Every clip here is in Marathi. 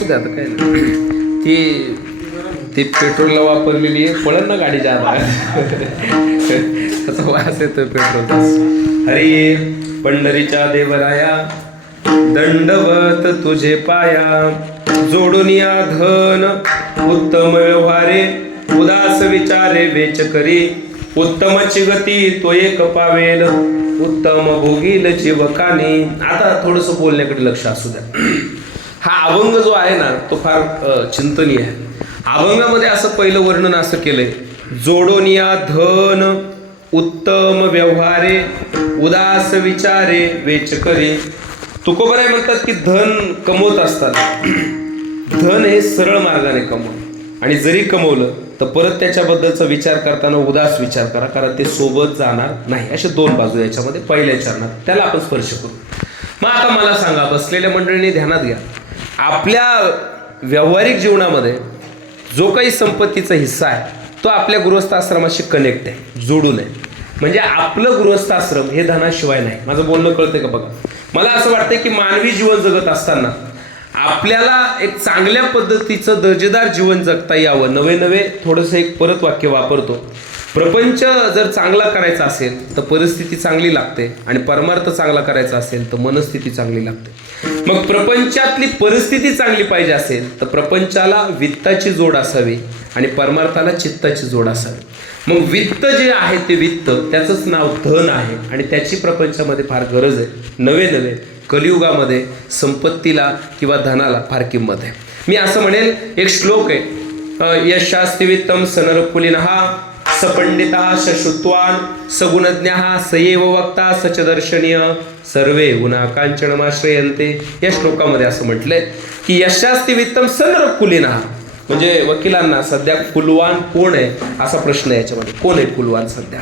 असू द्या आता काय नाही. ती पेट्रोलला वापरलेली आहे, पळण ना गाडी जादा त्याचा वास येतोय पेट्रोलचा. हरी पंढरीच्या देवराया दंडवत तुझे पाया, जोडून या धन उत्तम व्यवहारे, उदास विचारे वेच करी, उत्तमची गती तो एक पावेल, उत्तम भोगील जीवकानी. आता थोडस बोलण्याकडे लक्ष असू द्या. हा अभंग जो आहे ना तो फार चिंतनीय आहे. अभंगामध्ये असं पहिलं वर्णन असं केलंय, जोडून या धन उत्तम व्यवहारे, उदास विचारे वेच करी. तुकोबराय म्हणतात की धन कमवत असताना धन हे सरळ मार्गाने कमव, आणि जरी कमवलं तर परत त्याच्याबद्दलचा विचार करताना उदास विचार करा, कारण ते सोबत जाणार नाही. अशा दोन बाजू याच्यामध्ये. पहिल्या चरणात त्याला आपण स्पर्श करू. मग आता मला सांगा, बसलेल्या मंडळींनी ध्यानात घ्या, आपल्या व्यावहारिक जीवनामध्ये जो काही संपत्तीचा हिस्सा आहे तो आपल्या गृहस्थाश्रमाशी कनेक्ट आहे, जोडून आहे. म्हणजे आपलं गृहस्थाश्रम हे धनाशिवाय नाही. माझं बोलणं कळतंय का बघा. मला असं वाटतंय की मानवी जीवन जगत असताना आपल्याला एक चांगल्या पद्धतीचं दर्जेदार जीवन जगता यावं. नवे नवे थोडंसं एक परत वाक्य वापरतो. प्रपंच जर चांगला करायचा असेल तर परिस्थिती चांगली लागते, आणि परमार्थ चांगला करायचा असेल तर मनस्थिती चांगली लागते. मग प्रपंचातली परिस्थिती चांगली पाहिजे असेल तर प्रपंचाला वित्ताची जोड असावी आणि परमार्थाला चित्ताची जोड असावी. मग वित्त जे आहे ते वित्त, त्याचंच नाव धन आहे, आणि त्याची प्रपंचामध्ये फार गरज आहे. नवे नवे कलियुगामध्ये संपत्तीला किंवा धनाला फार किंमत आहे. मी असं म्हणेल, एक श्लोक आहे, यशास्ति वित्तम सनरकुलिनः सपंडिता सश्रुत्वान सगुणज्ञः सयेव वक्ता सचदर्शनीय सर्वे गुणा कांचनमाश्रयन्ते. या श्लोकामध्ये असं म्हटलंय की यशास्ति वित्तम सनरकुलिनः, म्हणजे वकिलांना सध्या कुलवान कोण आहे असा प्रश्न आहे याच्यामध्ये. कोण आहे कुलवान सध्या?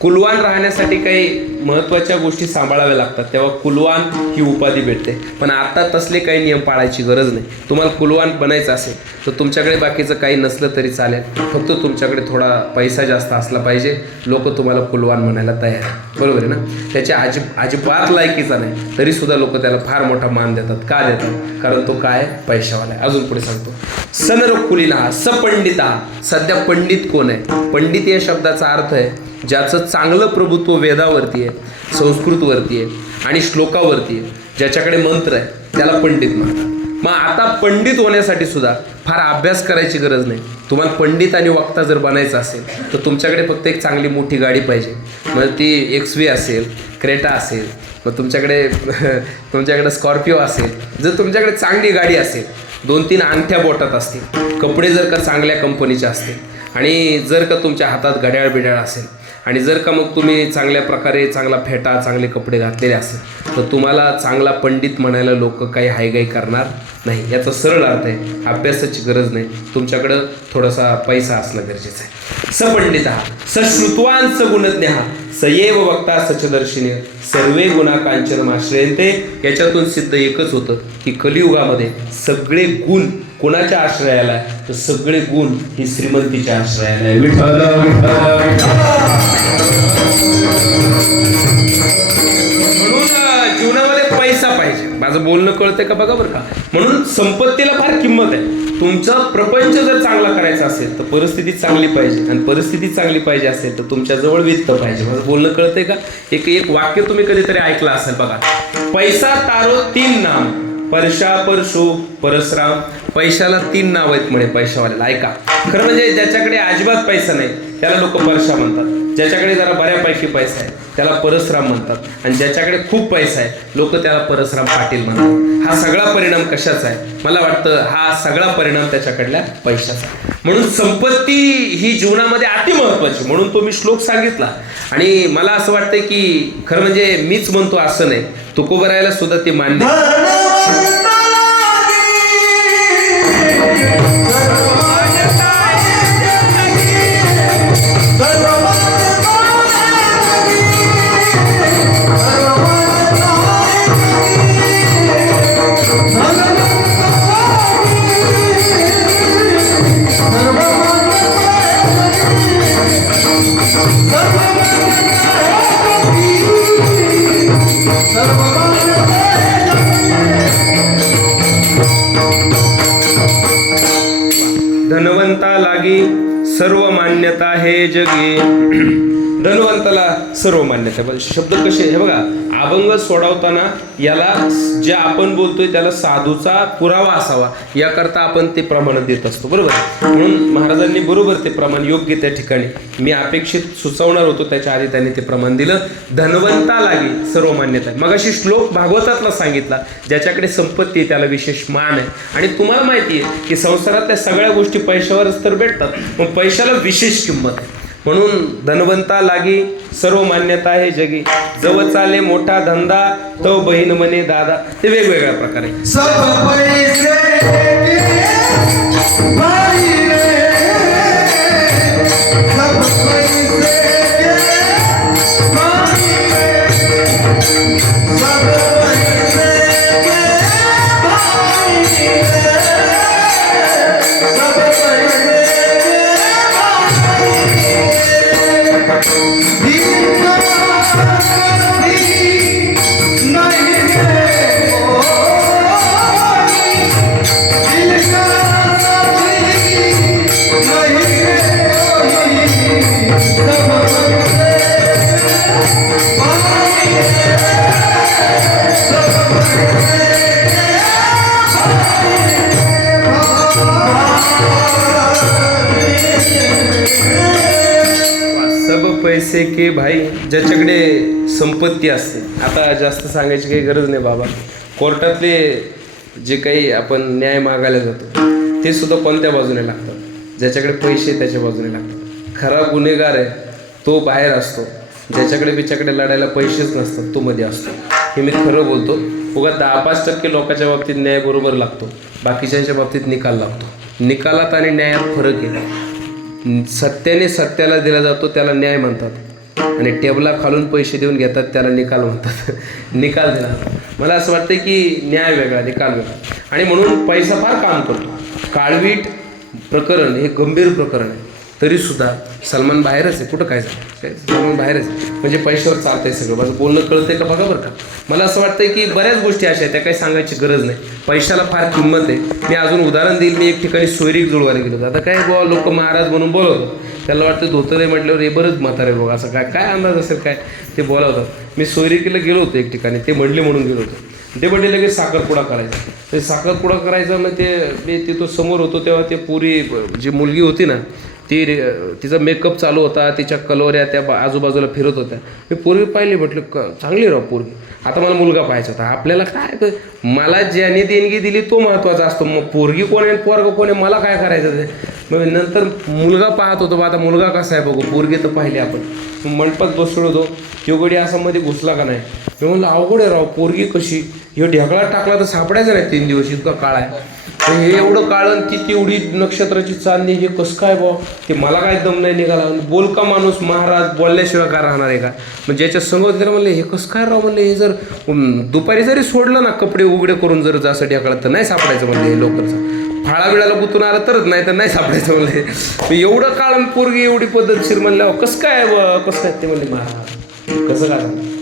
कुलवान राहण्यासाठी काही महत्त्वाच्या गोष्टी सांभाळाव्या लागतात, तेव्हा कुलवान ही उपाधी भेटते. पण आता तसले काही नियम पाळायची गरज नाही. तुम्हाला कुलवान बनायचं असेल तर तुमच्याकडे बाकीचं काही नसलं तरी चालेल, फक्त तुमच्याकडे थोडा पैसा जास्त असला पाहिजे. लोक तुम्हाला कुलवान म्हणायला तयार आहे, बरोबर आहे ना. त्याच्या अजिबात लायकीचा नाही तरीसुद्धा लोक त्याला फार मोठा मान देतात. का देतात? कारण तो काय पैशावाला आहे. अजून पुढे सांगतो, सनरकुलिनः सपंडिता. सध्या पंडित कोण आहे? पंडित या शब्दाचा अर्थ आहे ज्याचं चांगलं प्रभुत्व वेदावरती आहे, संस्कृतवरती आहे आणि श्लोकावरती आहे, ज्याच्याकडे मंत्र आहे त्याला पंडित म्हणतात. मग आता पंडित होण्यासाठी सुद्धा फार अभ्यास करायची गरज नाही. तुम्हाला पंडित आणि वक्ता जर बनायचं असेल तर तुमच्याकडे फक्त एक चांगली मोठी गाडी पाहिजे. मग ती XV असेल, क्रेटा असेल, मग तुमच्याकडे स्कॉर्पिओ असेल. जर तुमच्याकडे चांगली गाडी असेल, 2-3 अंगठ्या बोटात असतील, कपडे जर का चांगल्या कंपनीचे असतील, आणि जर का तुमच्या हातात घड्याळ बिड्याळ असेल, आणि जर का मग तुम्ही चांगल्या प्रकारे चांगला फेटा चांगले कपडे घातलेले असेल, तर तुम्हाला चांगला पंडित म्हणायला लोक काही हायगाई करणार नाही. याचा सरळ अर्थ आहे, अभ्यासाची गरज नाही, तुमच्याकडं थोडासा पैसा असणं गरजेचं आहे. सपंडितः सश्रुत्वान सगुणज्ञः सयेव वक्ता सचदर्शिनी सर्वे गुणा कांचनमाश्रयन्ते. याच्यातून सिद्ध एकच होतं की कलियुगामध्ये सगळे गुण कोणाच्या आश्रयाला आहे? तर सगळे गुण ही श्रीमंतीच्या आश्रयाला आहे. म्हणून जीवनामध्ये पैसा पाहिजे. माझं बोलणं कळतंय का बघा बरं का. म्हणून संपत्तीला फार किंमत आहे. तुमचा प्रपंच जर चांगला करायचा असेल तर परिस्थिती चांगली पाहिजे, आणि परिस्थिती चांगली पाहिजे असेल तर तुमच्याजवळ वित्त पाहिजे. माझं बोलणं कळतंय का. एक वाक्य तुम्ही कधीतरी ऐकलं असेल बघा, पैसा तारो 3 नाम, परशा परशु परसराम. पैशाला 3 नाव आहेत म्हणे पैशावाल्याला. ऐका, खरं म्हणजे ज्याच्याकडे अजिबात पैसा नाही त्याला लोक परशा म्हणतात, ज्याच्याकडे जरा बऱ्यापैकी पैसा आहे त्याला परसराम म्हणतात, आणि ज्याच्याकडे खूप पैसा आहे लोक त्याला परसराम पाटील म्हणतात. हा सगळा परिणाम कशाचा आहे? मला वाटतं हा सगळा परिणाम त्याच्याकडल्या पैशाचा. म्हणून संपत्ती ही जीवनामध्ये अति महत्वाची, म्हणून तो मी श्लोक सांगितला. आणि मला असं वाटतंय की खरं म्हणजे मीच म्हणतो असं नाही, तुकोबरायला सुद्धा ते मान्य. धनवंता लागी सर्व मान्यता हे जगी. धनवंताला सर्व मान्यता. शब्द कसे हे बघा, अभंग सोडवताना याला जे आपण बोलतोय त्याला साधूचा पुरावा असावा याकरता आपण ते प्रमाण देत असतो, बरोबर. म्हणून महाराजांनी बरोबर ते प्रमाण योग्य त्या ठिकाणी मी अपेक्षित सुचवणार होतो त्याच्या आधी त्यांनी ते प्रमाण दिलं. धनवंता लागी सर्व मान्यता. मग अशी श्लोक भागवतातला सांगितला, ज्याच्याकडे संपत्ती आहे त्याला विशेष मान आहे. आणि तुम्हाला माहिती आहे की संसारातल्या सगळ्या गोष्टी पैशावरच तर भेटतात, मग पैशाला विशेष किंमत आहे. म्हणून धनवंता लागी सर्व मान्यता आहे जगी. जव चाले मोठा धंदा तो बहीण म्हणे दादा. ते वेगवेगळ्या प्रकारे पैसे के भाई. ज्याच्याकडे संपत्ती असते, आता जास्त सांगायची काही गरज नाही बाबा. कोर्टातले जे काही आपण न्याय मागायला जातो ते सुद्धा कोणत्या बाजूने लागतात? ज्याच्याकडे पैसे त्याच्या बाजूने लागतात. खरा गुन्हेगार आहे तो बाहेर असतो, ज्याच्याकडे बिच्याकडे लढायला पैसेच नसतात तो मध्ये असतो. हे मी खरं बोलतो. उगा 10-5% लोकांच्या बाबतीत न्याय बरोबर लागतो, बाकीच्यांच्या बाबतीत निकाल लागतो. निकालात आणि न्यायात फरक आहे. सत्याने सत्याला दिला जातो त्याला न्याय म्हणतात, आणि टेबला खालून पैसे देऊन घेतात त्याला निकाल म्हणतात. निकाल दिला. मला असं वाटतं की न्याय वेगळा, निकाल वेगळा. आणि म्हणून पैसा फार काम करतो. काळवीट प्रकरण हे गंभीर प्रकरण आहे, तरीसुद्धा सलमान बाहेरच आहे. कुठं काय झालं? सलमान बाहेरच आहे, म्हणजे पैशावर चालतंय सगळं. माझं बोलणं कळतंय का बघा बरं का. मला असं वाटतंय की बऱ्याच गोष्टी अशा आहेत त्या काही सांगायची गरज नाही. पैशाला फार किंमत आहे. मी अजून उदाहरण देईल. मी एक ठिकाणी सोयरीक जुळवायला गेलो होतो. आता काय बुवा लोक महाराज म्हणून बोलवतो, त्याला वाटतं धोतर आहे म्हटल्यावर हे बरंच म्हातारे बघा, असं काय काय अंदाज असेल काय ते बोलावतात. मी सोयरीकीला गेलो होतो एक ठिकाणी, ते म्हणले म्हणून गेलो होतो. ते म्हणले लगेच साखरपुडा करायचा. ते साखरपुडा करायचा, मग ते मी तिथं समोर होतो तेव्हा ते पुरी जी मुलगी होती ना ती तिचा मेकअप चालू होता, तिच्या कलोऱ्या त्या आजूबाजूला फिरत होत्या. मी पोरगी पाहिली, म्हटलं चांगली राव पोरगी. आता मला मुलगा पाहायचा होता. आपल्याला काय, मला ज्याने देणगी दिली तो महत्त्वाचा असतो. मग पोरगी कोण आहे पोरगं कोण आहे मला काय करायचं ते. मग नंतर मुलगा पाहत होतो. आता मुलगा कसा आहे बघू, पोरगी तर पाहिली आपण. मंडपात बसलो होतो. तो गडी असा मध्ये घुसला का नाही. मी म्हणलं अवघड आहे राव, पोरगी कशी. हे ढेकळा टाकला तर सापडायचं नाही 3 दिवस, इतका काळ आहे. हे एवढं काळण ती तेवढी नक्षत्राची चांदणी, हे कसं काय बा. ते मला काय दम नाही निघाला. बोलका माणूस महाराज बोलल्याशिवाय काय राहणार आहे का. मग ज्याच्या संगत त्याला म्हणले हे कसं काय राव. म्हणले हे जर दुपारी जरी सोडलं ना कपडे उघडे करून जर जास्त ढेकळा तर नाही सापडायचं. म्हणले हे लोकांचं फाळा बिळाला गुतून आलं तरच, नाही तर नाही सापडायचं. म्हणले एवढं काळण पोरगी एवढी पद्धतशीर. म्हणल्या कसं काय कसं काय. ते म्हणले महाराज कसं काय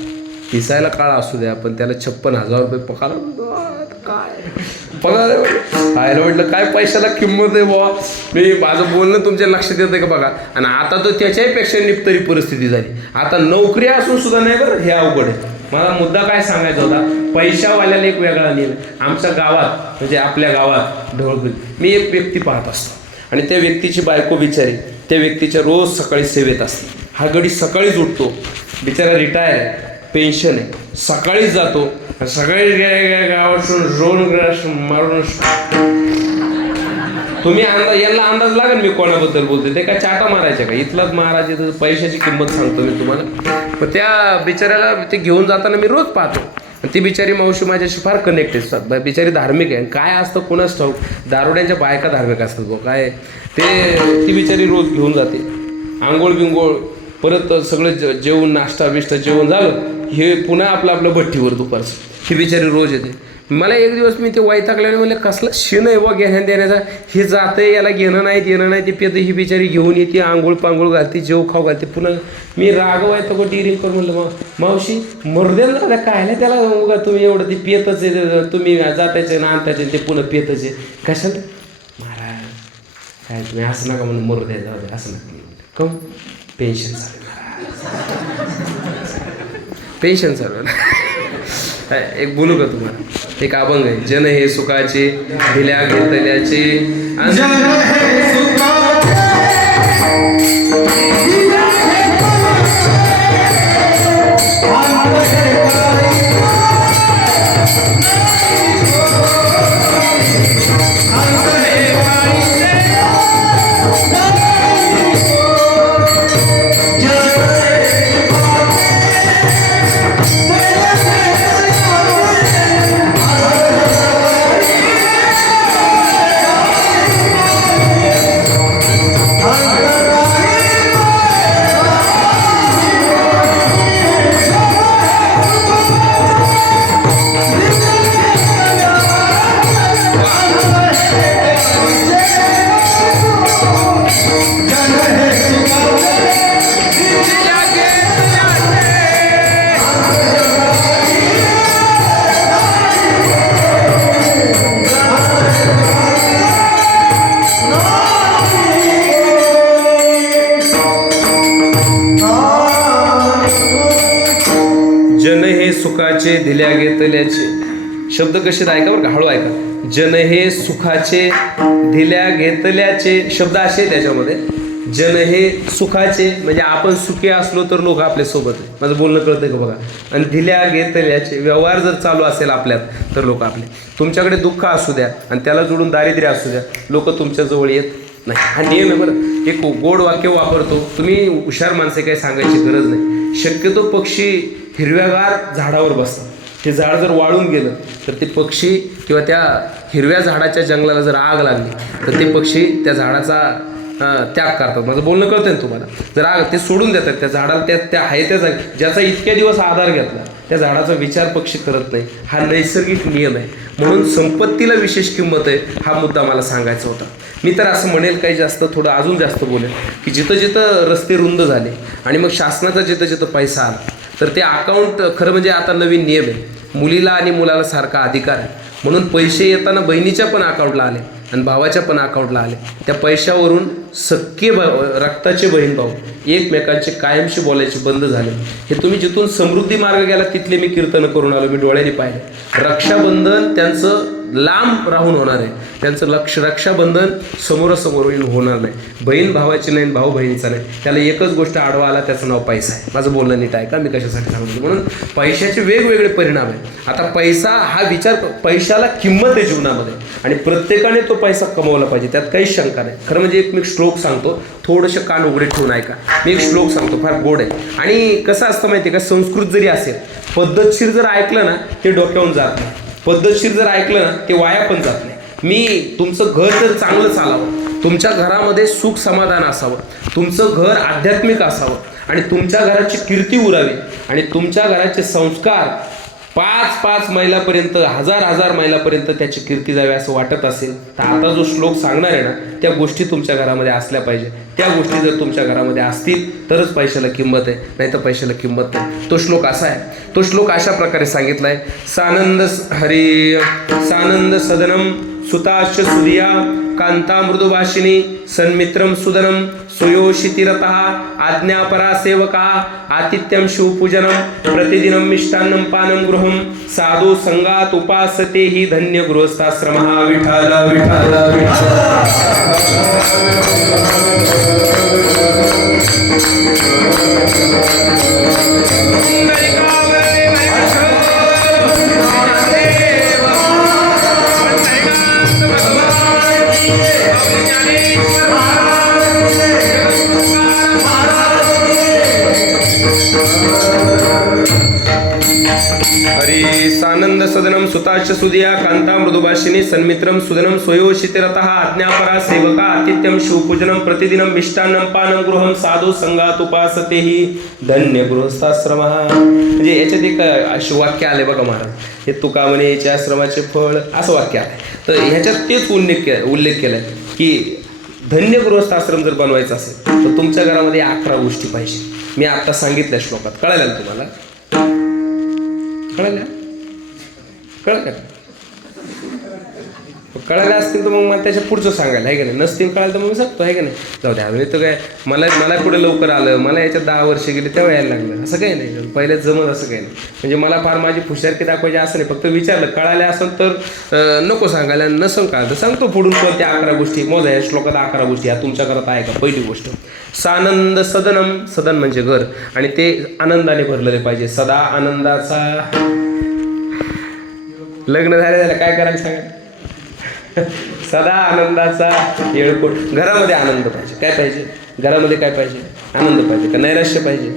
दिसायला काळा असू द्या पण त्याला 56,000 रुपये पगार. काय पगार आहे म्हटलं, काय पैशाला किंमत आहे बुवा. मी माझं बोलणं तुमच्या लक्षात येतं का बघा. आणि आता तर त्याच्याहीपेक्षा निपतरी परिस्थिती झाली. आता नोकरी असून सुद्धा नाही बरं, हे अवघड आहे. मला मुद्दा काय सांगायचा होता, पैशावाल्याला एक वेगळा नियम. आमच्या गावात म्हणजे आपल्या गावात ढोळगुल मी एक व्यक्ती पाहत असतो, आणि त्या व्यक्तीची बायको बिचारी त्या व्यक्तीच्या रोज सकाळी सेवेत असते. हा गडी सकाळीच उठतो, बिचारा रिटायर आहे, पेन्शन आहे, सकाळीच जातो. सकाळी गावातून रोड मारून तुम्ही यांना अंदाज लागेल मी कोणाबद्दल बोलतोय. ते काय चाटा मारायच्या का, इथलाच महाराज. पैशाची किंमत सांगतो मी तुम्हाला. मग त्या बिचाऱ्याला ते घेऊन जाताना मी रोज पाहतो. ती बिचारी मावशी माझ्याशी फार कनेक्टेड असतात. बिचारी धार्मिक आहे. काय असतं कोणाच ठाऊक, दारुड्यांच्या बायका धार्मिक असतात गो काय ते. ती बिचारी रोज घेऊन जाते. आंघोळ बिंगोळ परत सगळं जेवण नाश्ता बिष्टा जेवण झालं हे पुन्हा आपलं भट्टीवर दुपारचं. ही बिचारी रोज येते. मला एक दिवस मी ते वैतागल्याने म्हणलं कसला शिन आहे व घेण्या देण्याचा. हे जातं याला घेणं नाही देणं नाही. ते पेतं ही बिचारी घेऊन येते, आंघोळ पांघोळ घालते, जेव खाऊ घालते. पुन्हा मी रागवायचं गो डिरिंग करून म्हणलं मावशी मरुद्याला झालं काय त्याला उगा तुम्ही एवढं ते पेतच आहे. तुम्ही जातायचे ना आणतायचे ते पुन्हा पेतच आहे कशाला. महाराज काय तुम्ही असं नका म्हणून मरू द्या, जाऊ द्या, असं नका कम पेन्शन चालू, पेन्शन चालू. एक बोलू का तुम्हाला, एक अभंग आहे. जन हे सुखाचे दिल्या घेतल्याचे, सुखाचे दिल्या घेतल्याचे. शब्द कसे ऐका बरं का, हळू ऐका. जन हे सुखाचे दिल्या घेतल्याचे शब्द असे त्याच्यामध्ये. जन हे सुखाचे म्हणजे आपण सुखी असलो तर लोक आपल्या सोबत आहे. माझं बोलणं कळतंय का बघा. आणि दिल्या घेतल्याचे व्यवहार जर चालू असेल आपल्यात तर लोक आपले. तुमच्याकडे दुःख असू द्या आणि त्याला जोडून दारिद्र्य असू द्या, लोक तुमच्या जवळ येत नाही. हा नियम आहे बरं. एक गोड वाक्य वापरतो, तुम्ही हुशार माणसे काही सांगायची गरज नाही. शक्यतो पक्षी हिरव्यागार झाडावर बसतात. ते झाड जर वाळून गेलं तर ते पक्षी किंवा त्या हिरव्या झाडाच्या जंगलाला जर आग लागली तर ते पक्षी त्या झाडाचा त्याग करतात. माझं बोलणं कळतं ना तुम्हाला. जर आग ते सोडून देतात त्या झाडाला, त्या आहे त्या ज्याचा इतक्या दिवस आधार घेतला त्या झाडाचा विचार पक्षी करत नाही. हा नैसर्गिक नियम आहे. म्हणून संपत्तीला विशेष किंमत आहे. हा मुद्दा मला सांगायचा होता. मी तर असं म्हणेल, काही जास्त थोडं अजून जास्त बोलेल की जिथं जिथं रस्ते रुंद झाले आणि मग शासनाचा जिथं जिथं पैसा आला तर ते अकाउंट, खरं म्हणजे आता नवीन नियम आहे, मुलीला आणि मुलाला सारखा अधिकार आहे. म्हणून पैसे येताना बहिणीच्या पण अकाउंटला आले आणि भावाच्या पण अकाउंटला आले. त्या पैशावरून सख्खे रक्ताचे बहीण भाऊ एकमेकांचे कायमशी बोलायचे बंद झाले. हे तुम्ही जिथून समृद्धी मार्ग गेला तिथले मी कीर्तन करून आलो, मी डोळ्यांनी पाहिले. रक्षाबंधन त्यांचं लांब राहून होणार आहे. त्यांचं रक्षाबंधन समोरासमोर होणार नाही. बहीण भावाची नाही, भाऊ बहिणीचा नाही. त्याला एकच गोष्ट आडवा आला, त्याचं नाव पैसा आहे. माझं बोलणं नीट आहे का, मी कशासाठी सांगतो. म्हणून पैशाचे वेगवेगळे परिणाम आहेत. आता पैसा हा विचार, पैशाला किंमत आहे जीवनामध्ये आणि प्रत्येकाने तो पैसा कमवला पाहिजे, त्यात काहीच शंका नाही. खरं म्हणजे एक मी श्लोक सांगतो, थोडंसं कान उघडे ठेवून ऐका. मी एक श्लोक सांगतो, फार गोड आहे. आणि कसं असतं माहिती आहे का, संस्कृत जरी असेल, पद्धतशीर जर ऐकलं ना ते डोक्यावरून जात नाही. पद्धतशीर जर ऐकलं ना ते वाया पण जात नाही. मी तुमचं घर जर चांगलं चालावं, तुमच्या घरामध्ये सुख समाधान असावं, तुमचं घर आध्यात्मिक असावं आणि तुमच्या घराची कीर्ती उरावी आणि तुमच्या घराचे संस्कार 5-5 मैलापर्यंत, 1000-1000 मैलापर्यंत त्याची कीर्ती जावी असं वाटत असेल तर आता जो श्लोक सांगणार आहे ना त्या गोष्टी तुमच्या घरामध्ये असल्या पाहिजे. त्या गोष्टी जर तुमच्या घरामध्ये असतील तरच पैशाला किंमत आहे, नाही तर पैशाला किंमत नाही. तो श्लोक असा आहे. तो श्लोक अशा प्रकारे सांगितला आहे. सानंद हरी सानंद सदनम सुताश्च सुधिया कांता मृदुभाषिणी सन्मित्रम सुदनम सुयोषितिरतः आज्ञापरा सेवका आतिथ्यम शिवपूजनम प्रतिदिनं मिष्टान्नं पानं गृहं साधु संगात उपासते हि धन्य गृहस्थाश्रमः. विठ्ठल विठ्ठल सानंद सदनम सुताश्च सुधिया कांता मृदुभाषिणी सन्मित्रम सुदनम स्वयोषितिरतः आज्ञापरा सेवका आतिथ्यम शिवपूजनम प्रतिदिनं मिष्टान्नं पानं गृहं साधु संगात उपासते हि धन्य गृहस्थाश्रमः. म्हणजे याच्यात एक असे वाक्य आले बघा महाराज, हे तुका म्हणे याच्या आश्रमाचे फळ, असं वाक्य आहे. तर ह्याच्यात तेच उल्लेख केलाय की धन्य गृहस्थाश्रम जर बनवायचा असेल तर तुमच्या घरामध्ये 11 गोष्टी पाहिजे. मी आता सांगितल्या श्लोकात. कळाल्या ना तुम्हाला? कळाल्या? कळलं? कळायला असतील तर मग मला त्याच्या पुढचं सांगायला आहे का नाही, नसतील कळायला तर मग मी सांगतो आहे का नाही. जाऊ द्या मी तर काय मला पुढे लवकर आलं, मला याच्यात 10 वर्ष गेले तेव्हा यायला लागलं, असं काही नाही. पहिलेच जमत असं काही नाही. म्हणजे मला फार माझी हुशारकी दाखवायची असं नाही, फक्त विचारलं कळाले असेल तर नको सांगायला, नसन कळालं तर सांगतो पुढून कोणत्या 11 गोष्टी. मोजा या श्लोकात 11 गोष्टी ह्या तुमच्या घरात आहे का. पहिली गोष्ट सानंद सदनम, सदन म्हणजे घर, आणि ते आनंदाने भरलेले पाहिजे. सदा आनंदाचा, लग्न झालं काय करायला सांगा, सदा आनंदाचा येळकोट. घरामध्ये आनंद पाहिजे. काय पाहिजे घरामध्ये, काय पाहिजे, आनंद पाहिजे. का नैराश्य पाहिजे,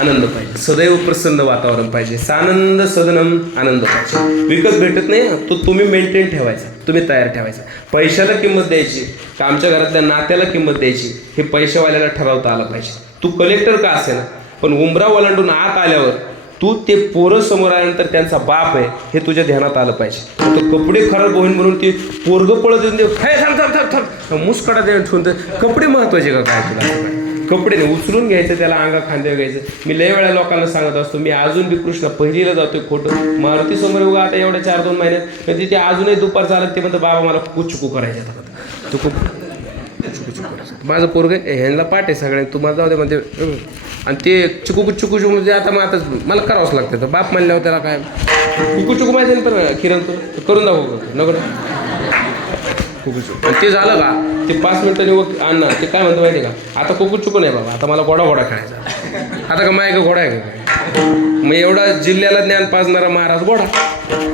आनंद पाहिजे. सदैव प्रसन्न वातावरण पाहिजे. सानंद सदनम, आनंद पाहिजे. विकत भेटत नाही, तो तुम्ही मेंटेन ठेवायचा, तुम्ही तयार ठेवायचा. पैशाला किंमत द्यायची का आमच्या घरातल्या नात्याला किंमत द्यायची हे पैशावाल्याला ठरवता आलं पाहिजे. तू कलेक्टर का असे ना, पण उंबरा ओलांडून आत आल्यावर तू ते पोरं समोर आल्यानंतर त्यांचा बाप आहे हे तुझ्या ध्यानात आलं पाहिजे. तर कपडे खराब होईन म्हणून ते पोरगं पळत येऊन देऊ काय थांब मुस्कडा देऊन ठेवून कपडे महत्वाचे का काय तुला. कपडे नाही, उचलून घ्यायचं, त्याला अंगा खांद्यावर घ्यायचं. मी लय वेळा लोकांना सांगत असतो, मी अजून बी कृष्ण पहिलीला जातोय खोटं. मारुती समोर उगा आता एवढ्या 4-2 महिन्यात म्हणजे ते अजूनही दुपार चालत ते म्हणतं बाबा मला कुचकू करायचे आता. तू खूप माझं पोरग ह्यांना पाठ आहे सगळ्यांना, तुम्हाला जाऊ दे म्हणते. आणि ते चुकू म्हणजे आता मग आता मला करावंच लागतं. तर बाप म्हणल्यावर त्याला काय चुकू माहिती नाही, पण किरण तू करून दाखव नको आणि ते झालं का ते 5 मिनिटांनी अण्णा ते काय म्हणतो माहिती आहे का, आता चुकू नाही बाबा, आता मला घोडा खेळायचा. आता का माय का घोडा आहे का, मग एवढा जिल्ह्याला ज्ञान पाजणारा महाराज घोडा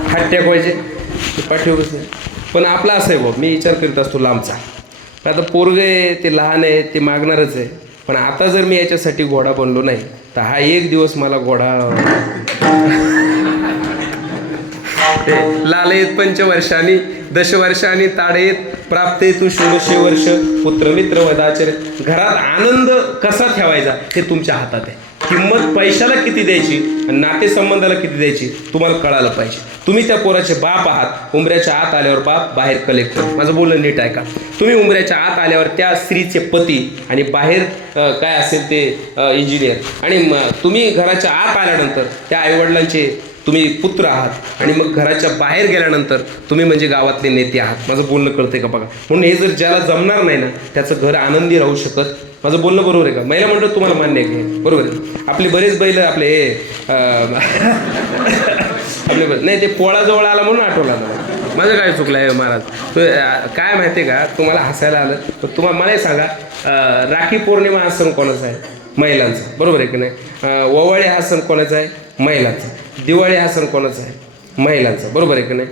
हात टेकवायचे ते पाठीवर बसले. पण आपला असं आहे बाबा, मी विचार करीत असतो लांबचा. आता पोरग आहे ते लहान आहे ते मागणारच आहे, पण आता जर मी याच्यासाठी घोडा बनलो नाही तर हा एक दिवस मला घोडा ते लालयत 5 वर्षांनी 10 वर्षांनी ताडेत प्राप्ते तू 1600 वर्ष पुत्रमित्र वदाचर. घरात आनंद कसा ठेवायचा हे तुमच्या हातात आहे. किंमत पैशाला किती द्यायची आणि नातेसंबंधाला किती द्यायची तुम्हाला कळायला पाहिजे. तुम्ही त्या पोराचे बाप आहात. उंबऱ्याच्या आत आल्यावर बाप, बाहेर कलेक्टर. माझं बोलणं नीट आहे का. तुम्ही उंबऱ्याच्या आत आल्यावर त्या स्त्रीचे पती आणि बाहेर काय असेल ते इंजिनियर. आणि तुम्ही घराच्या आत आल्यानंतर त्या आईवडिलांचे तुम्ही पुत्र आहात. आणि मग घराच्या बाहेर गेल्यानंतर तुम्ही म्हणजे गावातले नेते आहात. माझं बोलणं कळतंय का बघा. म्हणून हे जर ज्याला जमणार नाही ना त्याचं घर आनंदी राहू शकत. माझं बोलणं बरोबर आहे का. महिला मंडळ तुम्हाला मान्य आहे की बरोबर आहे. आपले बरेच बैल आपले आपले नाही ते पोळाजवळ आला म्हणून आठवला मला. माझं काय चुकलं आहे महाराज. काय माहिती आहे का, तुम्हाला हसायला आलं तर तुम्हाला मला सांगा, राखी पौर्णिमा हा सण कोणाचा आहे, महिलांचा, बरोबर आहे की नाही. ओवाळी हा सण कोणाचा आहे, महिलांचा. दिवाळी हा सण कोणाचा आहे, महिलांचा, बरोबर आहे की नाही.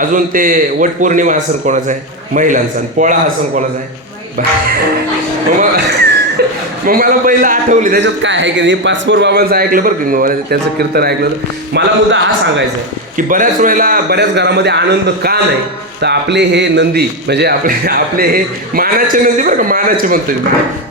अजून ते वटपौर्णिमा हा सण कोणाचा आहे, महिलांचा. आणि पोळा हा सण कोणाचा आहे. मग मला पहिलं आठवली त्याच्यात काय आहे की नाही. पाचपोर बाबांचं ऐकलं बरं की मला, त्यांचं कीर्तन ऐकलं. मला मुद्दा हा सांगायचा आहे की बऱ्याच वेळेला बऱ्याच घरामध्ये आनंद का नाही, तर आपले हे नंदी म्हणजे आपले हे मानाचे नंदी बरं का, मानाचे म्हणतो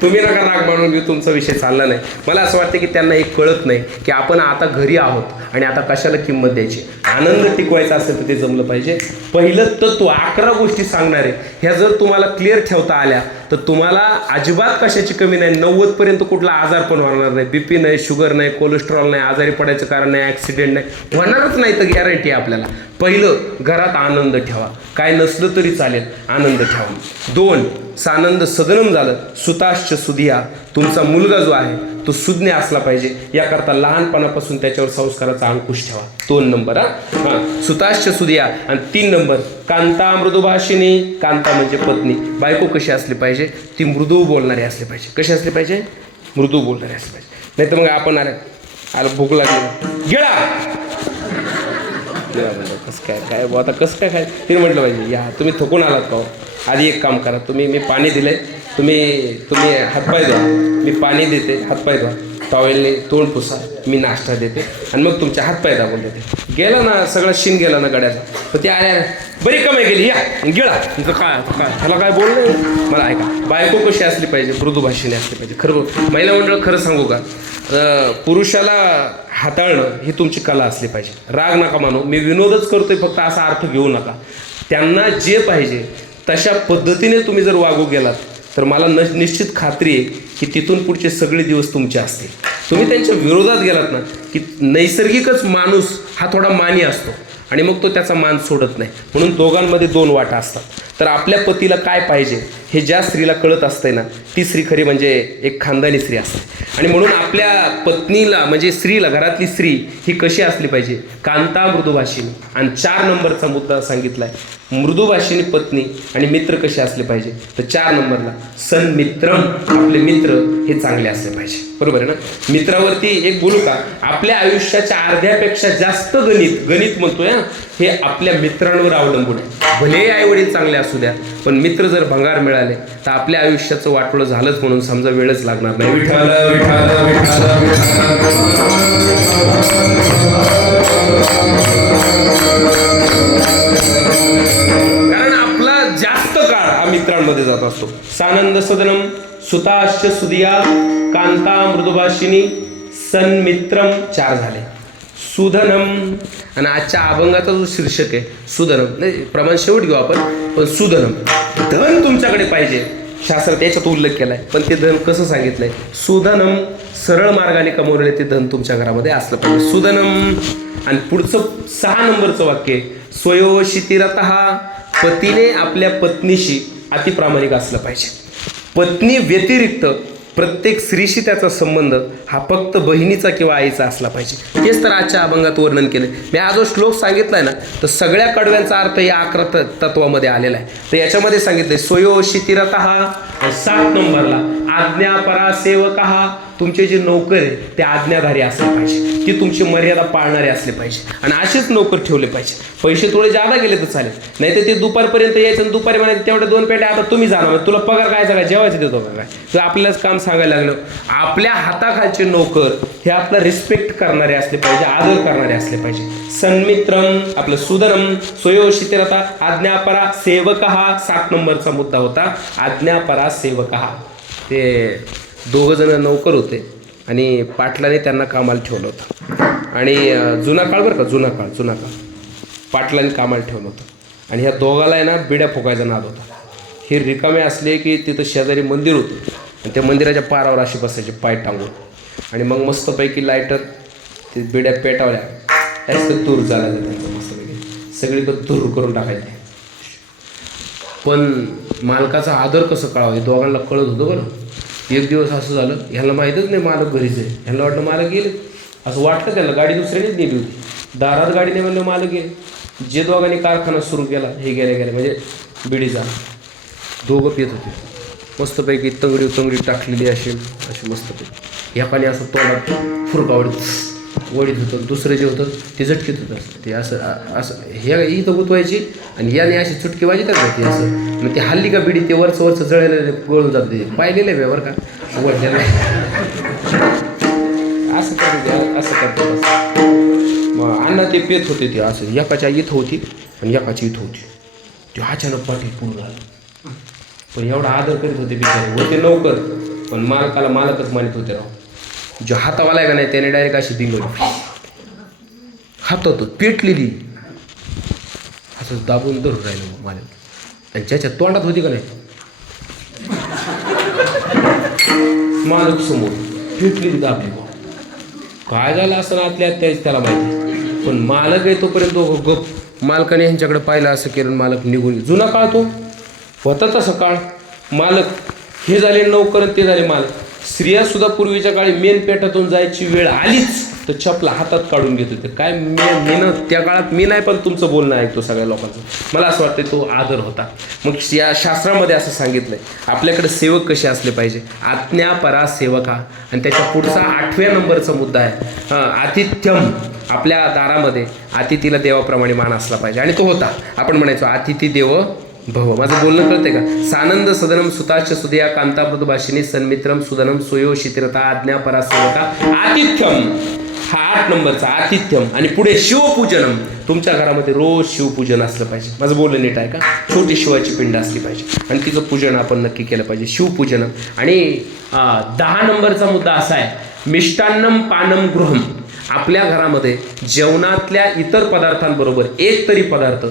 तुम्ही नका राग मानून घेऊ, तुमचा विषय चालला नाही. मला असं वाटतं की त्यांना एक कळत नाही की आपण आता घरी आहोत आणि आता कशाला किंमत द्यायची. आनंद टिकवायचा असेल तर ते जमलं पाहिजे. पहिलं तत्व 11 गोष्टी सांगणारे ह्या जर तुम्हाला क्लिअर ठेवता आल्या तर तुम्हाला अजिबात कशाची कमी नाही. 90% कुठला आजार पण होणार नाही. BP नाही, शुगर नाही, कोलेस्ट्रॉल नाही, आजारी पडायचं कारण नाही, ॲक्सिडेंट नाही, होणारच नाही. तर गॅरंटी आहे आपल्याला. पहिलं घरात आनंद ठेवा. काय नसलं तरी चालेल, आनंद ठेवा. 2 सानंद सदनम झालं. सुताश्च सुधिया. तुमचा मुलगा जो आहे तो सुज्ञ असला पाहिजे. याकरता लहानपणापासून त्याच्यावर संस्काराचा अंकुश ठेवा. 2 नंबर हां सुताश्च सुधिया. आणि 3 नंबर कांता मृदुभाषिणी. कांता म्हणजे पत्नी. बायको कशी असली पाहिजे, ती मृदू बोलणारी असली पाहिजे. कशी असली पाहिजे, मृदू बोलणारी असली पाहिजे. नाही तर मग आपण आलं भूक लागली गिळा कसं काय आता कसं काय खाय ते म्हटलं पाहिजे. या तुम्ही थकून आलात का, आधी एक काम करा. मी पाणी दिलं आहे, तुम्ही हातपाय धुवा. मी पाणी देते, हातपाय धुवा. टॉवेलने तोंड पुसा, मी नाश्ता देते आणि मग तुमच्या हातपाय दाबून देते. गेला ना सगळं शिन गेला ना गड्याचा. तर ते आल्या बरी कमाई गेली, या गिळा. तुमचं काय ह्याला काय बोललं मला ऐका. बायको कशी असली पाहिजे, मृदुभाषीने असली पाहिजे. खरं महिला मंडळ खरं सांगू का, पुरुषाला हाताळणं ही तुमची कला असली पाहिजे. राग नका मानू, मी विनोदच करतोय फक्त असा अर्थ घेऊ नका. त्यांना जे पाहिजे तशा पद्धतीने तुम्ही जर वागू गेलात तर मला निश्चित खात्री आहे की तिथून पुढचे सगळे दिवस तुमचे असतील. तुम्ही त्यांच्या विरोधात गेलात ना की नैसर्गिकच माणूस हा थोडा मानी असतो. आणि मग तो त्याचा मान सोडत नाही. म्हणून दोघांमध्ये दोन वाटा असतात. तर आपल्या पतीला काय पाहिजे हे ज्या स्त्रीला कळत असते ना, ती स्त्री खरी म्हणजे एक खानदानी स्त्री असते. आणि म्हणून आपल्या पत्नीला म्हणजे स्त्रीला, घरातली स्त्री ही कशी असली पाहिजे, कांता मृदुभाषिणी. आणि 4 नंबरचा मुद्दा सांगितला आहे, मृदुभाषिणी पत्नी आणि मित्र कसे असले पाहिजे. तर 4 नंबरला सन्मित्रम, आपले मित्र हे चांगले असले पाहिजे. बरोबर आहे ना. मित्रावरती एक बोलू का, आपल्या आयुष्याच्या अर्ध्यापेक्षा जास्त गणित म्हणतोय हे आपल्या मित्रांवर अवलंबून आहे. भले आई वडील चांगले असू द्या, पण मित्र जर भंगार मिळाले तर आपल्या आयुष्याचं वाटोळं झालंच म्हणून समजा वेळच लागणार नाही. विठाल विठाल कारण आपला जास्त काळ हा मित्रांमध्ये जात असतो. सानंद सदनम सुताश्च सुदिया कांता मृदुभाषिनी सन्मित्रम 4 झाले. सुधनम, आणि आजच्या अभंगाचा जो शीर्षक आहे सुधनम, नाही प्रमाण शेवट घेऊ आपण, पण सुधनम, धन तुमच्याकडे पाहिजे. शास्त्र त्याच्यात उल्लेख केलाय, पण ते धन कसं सांगितलंय, सुधनम, सरळ मार्गाने कमवलेले ते धन तुमच्या घरामध्ये असलं पाहिजे. सुधनम. आणि पुढचं 6 नंबरचं वाक्य, स्वयोशितिरतः, पतीने आपल्या पत्नीशी अतिप्रामाणिक असलं पाहिजे. पत्नी व्यतिरिक्त प्रत्येक स्त्रीशी त्याचा संबंध हा फक्त बहिणीचा किंवा आईचा असला पाहिजे. तेच तर आजच्या अभंगात वर्णन केलं. मी हा जो श्लोक सांगितलाय ना, तर सगळ्या कडव्यांचा अर्थ या 11 तत्वामध्ये आलेला आहे. तर याच्यामध्ये सांगितलंय स्वयोशितिरतः. 7 नंबरला आज्ञापरा सेवकः, तुमचे जे नौकर आहे ते आज्ञाधारी असले पाहिजे, ती तुमची मर्यादा पाळणारे असले पाहिजे. आणि असेच नौकर ठेवले पाहिजे. पैसे थोडे जादा गेले तर चालेल, नाही तर ते दुपारपर्यंत यायचं आणि दुपारी म्हणायचं तेवढ्या 2 पेट्या आता तुम्ही जाणार, तुला पगार काय सगळं जेवायचं देतो का काय, तर आपल्यालाच काम सांगायला लागलं. आपल्या हाताखालचे नौकर हे आपला रिस्पेक्ट करणारे असले पाहिजे, आदर करणारे असले पाहिजे. सन्मित्रम, आपलं सुधनम, स्वयोशितिरता, आज्ञापरा सेवकः. 7 नंबरचा मुद्दा होता आज्ञापरा सेवकः. ते 2 जण नौकर होते आणि पाटलाने त्यांना कामाला ठेवलं होतं. आणि जुना काळ बरं का, जुना काळ पाटलाने कामाला ठेवलं होतं. आणि ह्या दोघाला आहे ना बिड्या फुकायचा नाद होता. हे रिकामे असले की तिथं शेजारी मंदिर होतं आणि त्या मंदिराच्या पारावर अशी बसायचे पाय टांगून. आणि मग मस्तपैकी लायटर ते बिड्या पेटावल्या, जास्त दूर झाला त्यांचं मस्तपैकी सगळीकडे दूर करून टाकायचे. पण मालकाचा आदर कसं कळावं हे दोघांना कळत होतं बरं. एक दिवस असं झालं, ह्याला माहीतच नाही मालक घरीच आहे. ह्याला वाटलं मालक गेले, असं वाटलं त्याला. गाडी दुसऱ्यानेच नेली होती, दारात गाडी नाही म्हणलं मालक गेले. जे दोघांनी कारखाना सुरू केला हे गेले म्हणजे बिडीचा. दोघं पित होते मस्तपैकी, तंगडी टाकलेली अशी मस्तपैकी. एकाने असं तोंडात फुरकावडीत वडीत होतं, दुसरं जे होतं ते झटकीत होतं. ते असं हे इथं गुतवायची आणि याने अशी चुटकी वाजतात होती असं. मग ते हल्ली का बिडी ते वरचं जळलेलं गळून जातं. ते पाहिलेलं आहे बरं का, वडलेलं असं करते. मग अण्णा ते पेत होते ते असं, एकाच्या इथं होती आणि एकाची इथं होती. ते अचानक पाठी पूर्ण झालं. पण एवढा आदर करीत होते बिचारे, होते नौकर पण मालकाला मालकच मानित होते राव. जो हातावाला आहे का नाही त्याने डायरेक्ट अशी दिंगली हातात पेटलेली असं दाबून धरून राहिलं मालक. आणि ज्याच्या तोंडात होती का नाही मालक समोर पेटलेली दाबली. काय झालं असं आतल्या त्याच त्याला माहिती. पण मालक आहे तोपर्यंत गप. मालकाने ह्यांच्याकडे पाहिलं, असं केलं, मालक निघून. जुना काळ तो होता तसा काळ. मालक हे झाले नौकर, ते झाले मालक. स्त्रिया सुद्धा पूर्वीच्या काळी मेन पेटातून जायची वेळ आलीच तर चपला हातात काढून घेत होते. काय मीनं त्या काळात मी नाही, पण तुमचं बोलणं ऐकतो सगळ्या लोकांचं. मला असं वाटतं तो आदर होता. मग या शास्त्रामध्ये असं सांगितलंय आपल्याकडे सेवक कसे असले पाहिजे, आज्ञापरा सेवका. आणि त्याच्या पुढचा 8व्या नंबरचा मुद्दा आहे आतिथ्यम. आपल्या दारामध्ये अतिथीला देवाप्रमाणे मान असला पाहिजे. आणि तो होता. आपण म्हणायचो अतिथी देव भव. माझं बोलणं कळतंय का. सानंद सदनम सुताश्च सुदिया कांता मृदुभाषिणी सन्मित्रम सुदनम स्वयोशितिरता आज्ञापरा सेवका आतिथ्यम. हा 8 नंबरचा आतिथ्यम. आणि पुढे शिवपूजनम. तुमच्या घरामध्ये रोज शिवपूजन असलं पाहिजे. माझं बोलणं नीट आहे का. छोटी शिवाची पिंड असली पाहिजे आणि तिचं पूजन आपण नक्की केलं पाहिजे, शिवपूजनम. आणि 10 नंबरचा मुद्दा असा आहे मिष्टान्नम पानम गृहम. आपल्या घरामध्ये जेवणातल्या इतर पदार्थांबरोबर एक तरी पदार्थ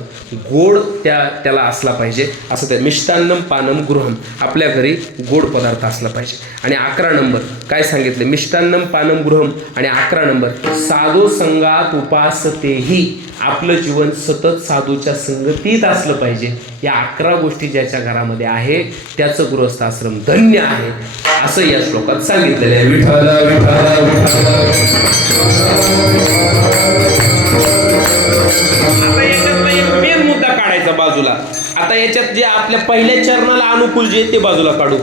गोड त्याला असला पाहिजे. असं ते मिष्टान्नम पानम गृहम, आपल्या घरी गोड पदार्थ असला पाहिजे. आणि 11 नंबर काय सांगितले, मिष्टान्नम पानम गृहम. आणि 11 नंबर साधू संगात उपासतेही, आपलं जीवन सतत साधूच्या संगतीत असलं पाहिजे. या 11 गोष्टी ज्याच्या घरामध्ये आहे त्याचं गृहस्थाश्रम धन्य आहे, असं या श्लोकात सांगितलेलं आहे. विठ्ठल विठ्ठल विठ्ठल. आता याच्यातला एक मेन मुद्दा काढायचा बाजूला. आता याच्यात जे आपल्या पहिल्या चरणाला अनुकूल जे ते बाजूला काढू.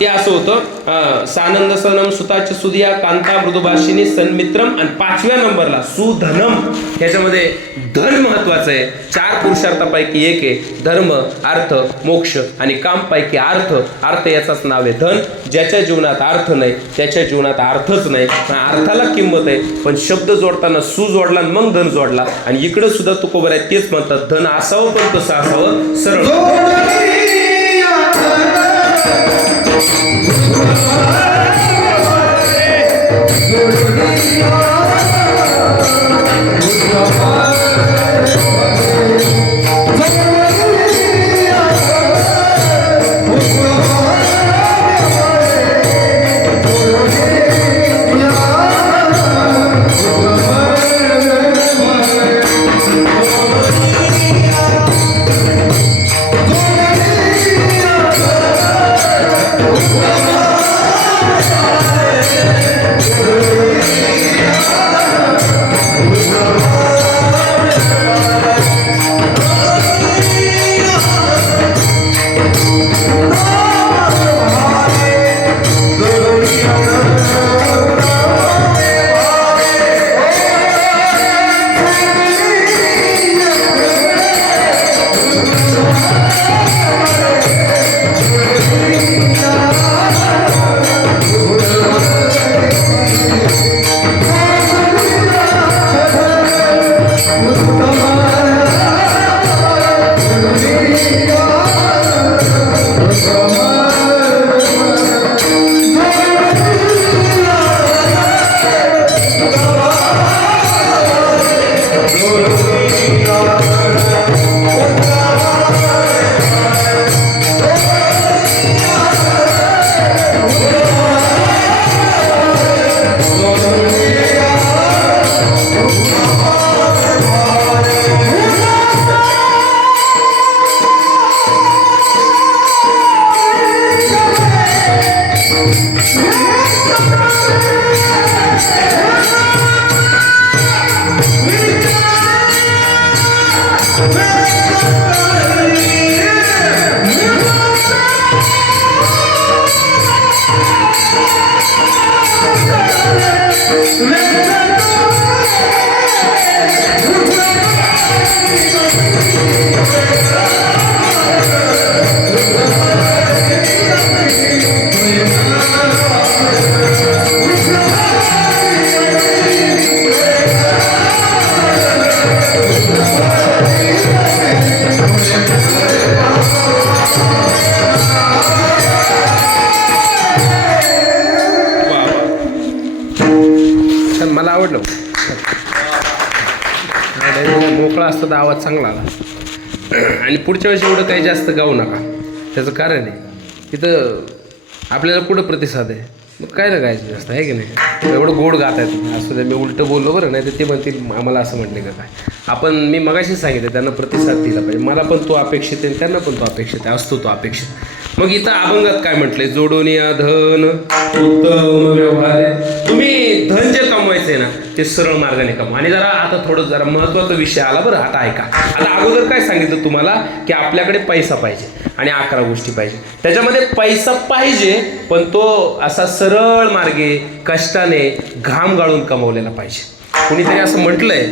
ते असं होतं, सानंद सनम सुताच सुदिया कांता मृदुभाषिनी सन्मित्रम. आणि 5व्या नंबरला सुधनम. ह्याच्यामध्ये धन महत्वाचं आहे. 4 पुरुषार्थापैकी एक आहे धर्म, अर्थ, मोक्ष. आणि काम पैकी अर्थ. अर्थ याचाच नाव आहे धन. ज्याच्या जीवनात अर्थ नाही त्याच्या जीवनात अर्थच नाही. अर्थाला किंमत आहे, पण शब्द जोडताना सु जोडला मग धन जोडला. आणि इकडं सुद्धा तुकोबर आहे तेच म्हणतात, धन असावं पण कसं असावं, सरळ. मला आवडलं. मोकळा असतो तर आवाज चांगला आला. आणि पुढच्या वेळेस एवढं काही जास्त गाऊ नका. त्याचं कारण आहे तिथं आपल्याला कुठं प्रतिसाद आहे, मग काय ना गायचं जास्त आहे की नाही. एवढं गोड गात आहेत असं मी उलटं बोललो बरं, नाही तर ते म्हणतील आम्हाला असं म्हटले का काय. आपण मी मगाशी सांगितलं त्यांना प्रतिसाद दिला पाहिजे. मला पण तो अपेक्षित आहे, त्यांना पण तो अपेक्षित आहे, असतो तो अपेक्षित. मग इथं अभंगात काय म्हटलंय, जोडून या धन उत्तम व्यवहार. तुम्ही धन जे कमवायचंय ना ते सरळ मार्गाने कमवा. आणि जरा महत्वाचा विषय आला बरं, आता ऐका. आता अगोदर काय सांगितलं तुम्हाला की आपल्याकडे पैसा पाहिजे आणि 11 गोष्टी पाहिजे. त्याच्यामध्ये पैसा पाहिजे पण तो असा सरळ मार्गे कष्टाने घाम गाळून कमवलेला पाहिजे. कुणीतरी असं म्हटलंय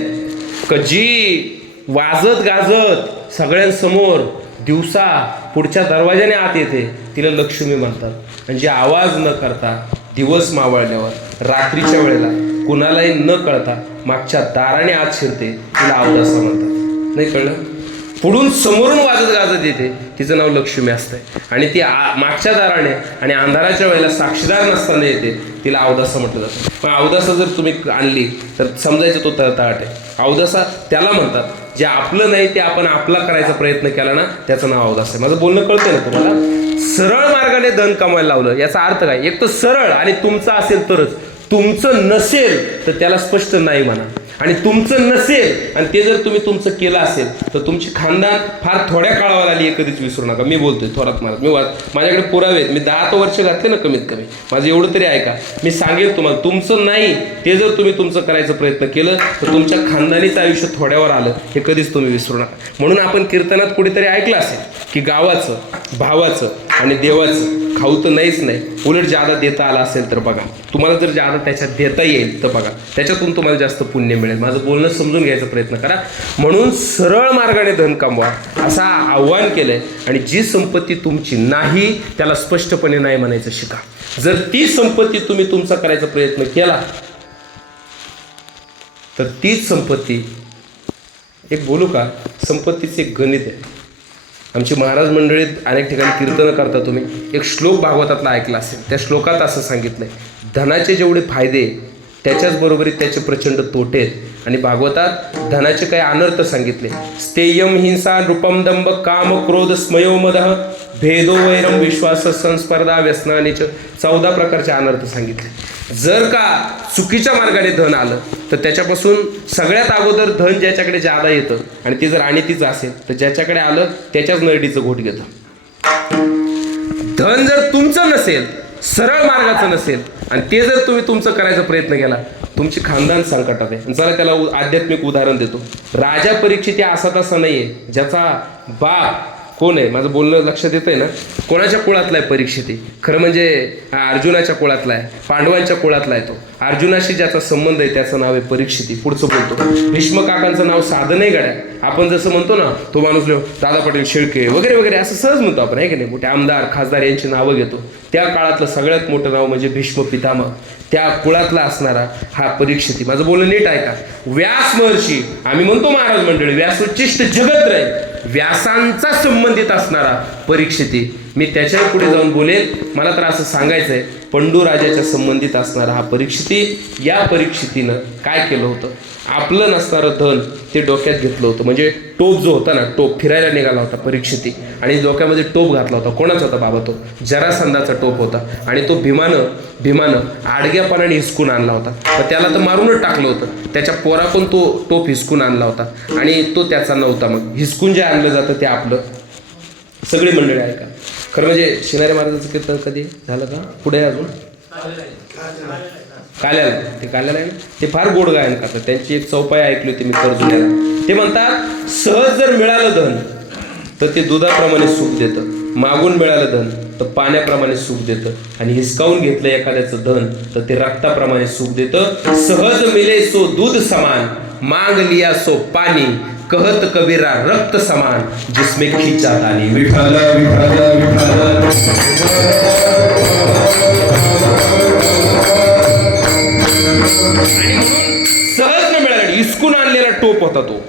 की जी वाजत गाजत सगळ्यांसमोर दिवसा पुढच्या दरवाजाने आत येते तिला लक्ष्मी म्हणतात. आणि जी आवाज न करता दिवस मावळल्यावर रात्रीच्या वेळेला कुणालाही न कळता मागच्या दाराने आत शिरते तिला अवदासा म्हणतात. नाही कळलं? पुढून समोरून वाजत गाजत येते तिचं नाव लक्ष्मी असतंय. आणि ती मागच्या दाराने आणि अंधाराच्या वेळेला साक्षीदार नसताना येते, तिला अवदासा म्हटलं जातं. पण अवदासा जर तुम्ही आणली तर समजायचं तो तळतळाट आहे. अवदासा त्याला म्हणतात जे आपलं नाही ते आपण आपला करायचा प्रयत्न केला ना, त्याचं नाव अवदास आहे. माझं बोलणं कळतंय ना तुम्हाला? सरळ मार्गाने धन कमवायला लावलं याचा अर्थ काय? एक तर सरळ, आणि तुमचं असेल तरच. तुमचं नसेल तर त्याला स्पष्ट नाही म्हणा. आणि तुमचं नसेल आणि ते जर तुम्ही तुमचं केलं असेल तर तुमची खानदान फार थोड्या काळावर आली आहे, कधीच विसरू नका. मी बोलतोय थोरात महाराज, माझ्याकडे पुरावे आहेत. मी 10 वर्ष घातले ना कमीत कमी. माझं एवढं तरी ऐका, मी सांगेल तुम्हाला. तुमचं नाही ते जर तुम्ही तुमचं करायचा प्रयत्न केलं तर तुमच्या खानदानीचं आयुष्य थोड्यावर आलं, हे कधीच तुम्ही विसरू नका. म्हणून आपण कीर्तनात कुठेतरी ऐकलं असेल की गावाचं, भावाचं आणि देवाचं खाऊ तर नाहीच नाही, उलट ज्यादा देता आला असेल तर बघा. तुम्हाला जर ज्यादा त्याच्यात देता येईल तर बघा, त्याच्यातून तुम्हाला जास्त पुण्य मिळेल. माझं बोलणं समजून घ्यायचा प्रयत्न करा. म्हणून सरळ मार्गाने धन कमवा असं आव्हान केलंय. आणि जी संपत्ती तुमची नाही त्याला स्पष्टपणे नाही म्हणायचं शिका. जर ती संपत्ती तुम्ही तुमचा करायचा प्रयत्न केला तर तीच संपत्ती, एक बोलू का, संपत्तीचे एक गणित आहे. आमची महाराज मंडळीत अनेक ठिकाणी कीर्तनं करता. तुम्ही एक श्लोक भागवतातला ऐकला असेल. त्या श्लोकात असं सांगितलंय, धनाचे जेवढे फायदे त्याच्याच बरोबरीत त्याचे प्रचंड तोटे आहेत. आणि भागवतात धनाचे काही अनर्थ सांगितले. स्थेयम हिंसा नृपम दंभ काम क्रोध स्मयो मदः भेदो वैरम विश्वास संस्पर्धा व्यसनानीच, 14 प्रकारचे अनर्थ सांगितले. जर का चुकीच्या मार्गाने धन आलं तर त्याच्यापासून सगळ्यात अगोदर धन ज्याच्याकडे ज्यादा येतं आणि ते जर अनितीचं असेल तर ज्याच्याकडे आलं त्याच्याच नरडीचं घोट घेतं. धन जर तुमचं नसेल, सरळ मार्गाचं नसेल आणि ते जर तुम्ही तुमचं करायचा प्रयत्न केला, तुमची खानदान संकटात आहे. चला त्याला आध्यात्मिक उदाहरण देतो. राजा परीक्षित असा तसा नाहीये ज्याचा बाप कोण आहे. माझं बोलणं लक्षात येतंय ना? कोणाच्या कुळातला आहे परीक्षिती? खरं म्हणजे अर्जुनाच्या कुळातला आहे, पांडवांच्या कुळातला आहे. तो अर्जुनाशी ज्याचा संबंध आहे त्याचं नाव आहे परीक्षिती. पुढचं बोलतो, भीष्म काकांचं नाव साधं नाही गड्या. आपण जसं म्हणतो ना, तो माणूस दादा पाटील शेळके वगैरे वगैरे असं सहज म्हणतो आपण, आहे की नाही? मोठे आमदार खासदार यांची नावं घेतो. त्या काळातलं सगळ्यात मोठं नाव म्हणजे भीष्म पितामह. त्या कुळातला असणारा हा परीक्षिती. माझं बोलणं नीट ऐका. व्यास महर्षी, आम्ही म्हणतो महाराज मंडळी, व्यासोच्चिष्ट जगत राहील, व्यासांचा संबंधित असणारा परीक्षिती. मी त्याच्या पुढे जाऊन बोलेल. मला तर असं सांगायचं आहे, पंडू राजाच्या संबंधित असणारा हा परीक्षिती. या परीक्षितीनं काय केलं होतं? आपलं नसणारं धन ते डोक्यात घेतलं होतं. म्हणजे टोप जो होता ना, टोप फिरायला निघाला होता परीक्षिती आणि डोक्यामध्ये टोप घातला होता. कोणाचा होता बाबा? तो जरासंधाचा टोप होता. आणि तो भीमानं आडग्यापणाने हिसकून आणला होता. तर त्याला तर मारूनच टाकलं होतं. त्याच्या पोरातून तो टोप हिसकून आणला होता आणि तो त्याचा नव्हता. मग हिसकून जे आणलं जातं ते आपलं. सगळी मंडळी ऐका. खरं म्हणजे शिनारे महाराजांचं कीर्तन कधी झालं का? पुढे अजून काल्याला, ते काल्याला आहे ना, ते फार गोड गायन करतात. त्यांची एक चौपाई ऐकली होती मी कर्जुल्याला. ते म्हणतात, सहज जर मिळालं धन तर ते दुधाप्रमाणे सुख देतं, मागून मिळालं धन तर पाण्याप्रमाणे सुख देतं, आणि हिसकावून घेतलं एखाद्याचं धन तर ते रक्ताप्रमाणे सुख देतं. सहज मिले सो दूध समान, मांग लिया सो पाणी, कहत कबीरा रक्त समान, जिसमें खिंचा तानी. विठ्ठल विठ्ठल विठ्ठल. सहज न मिळाला, हिसकून आणलेला टोप होता तो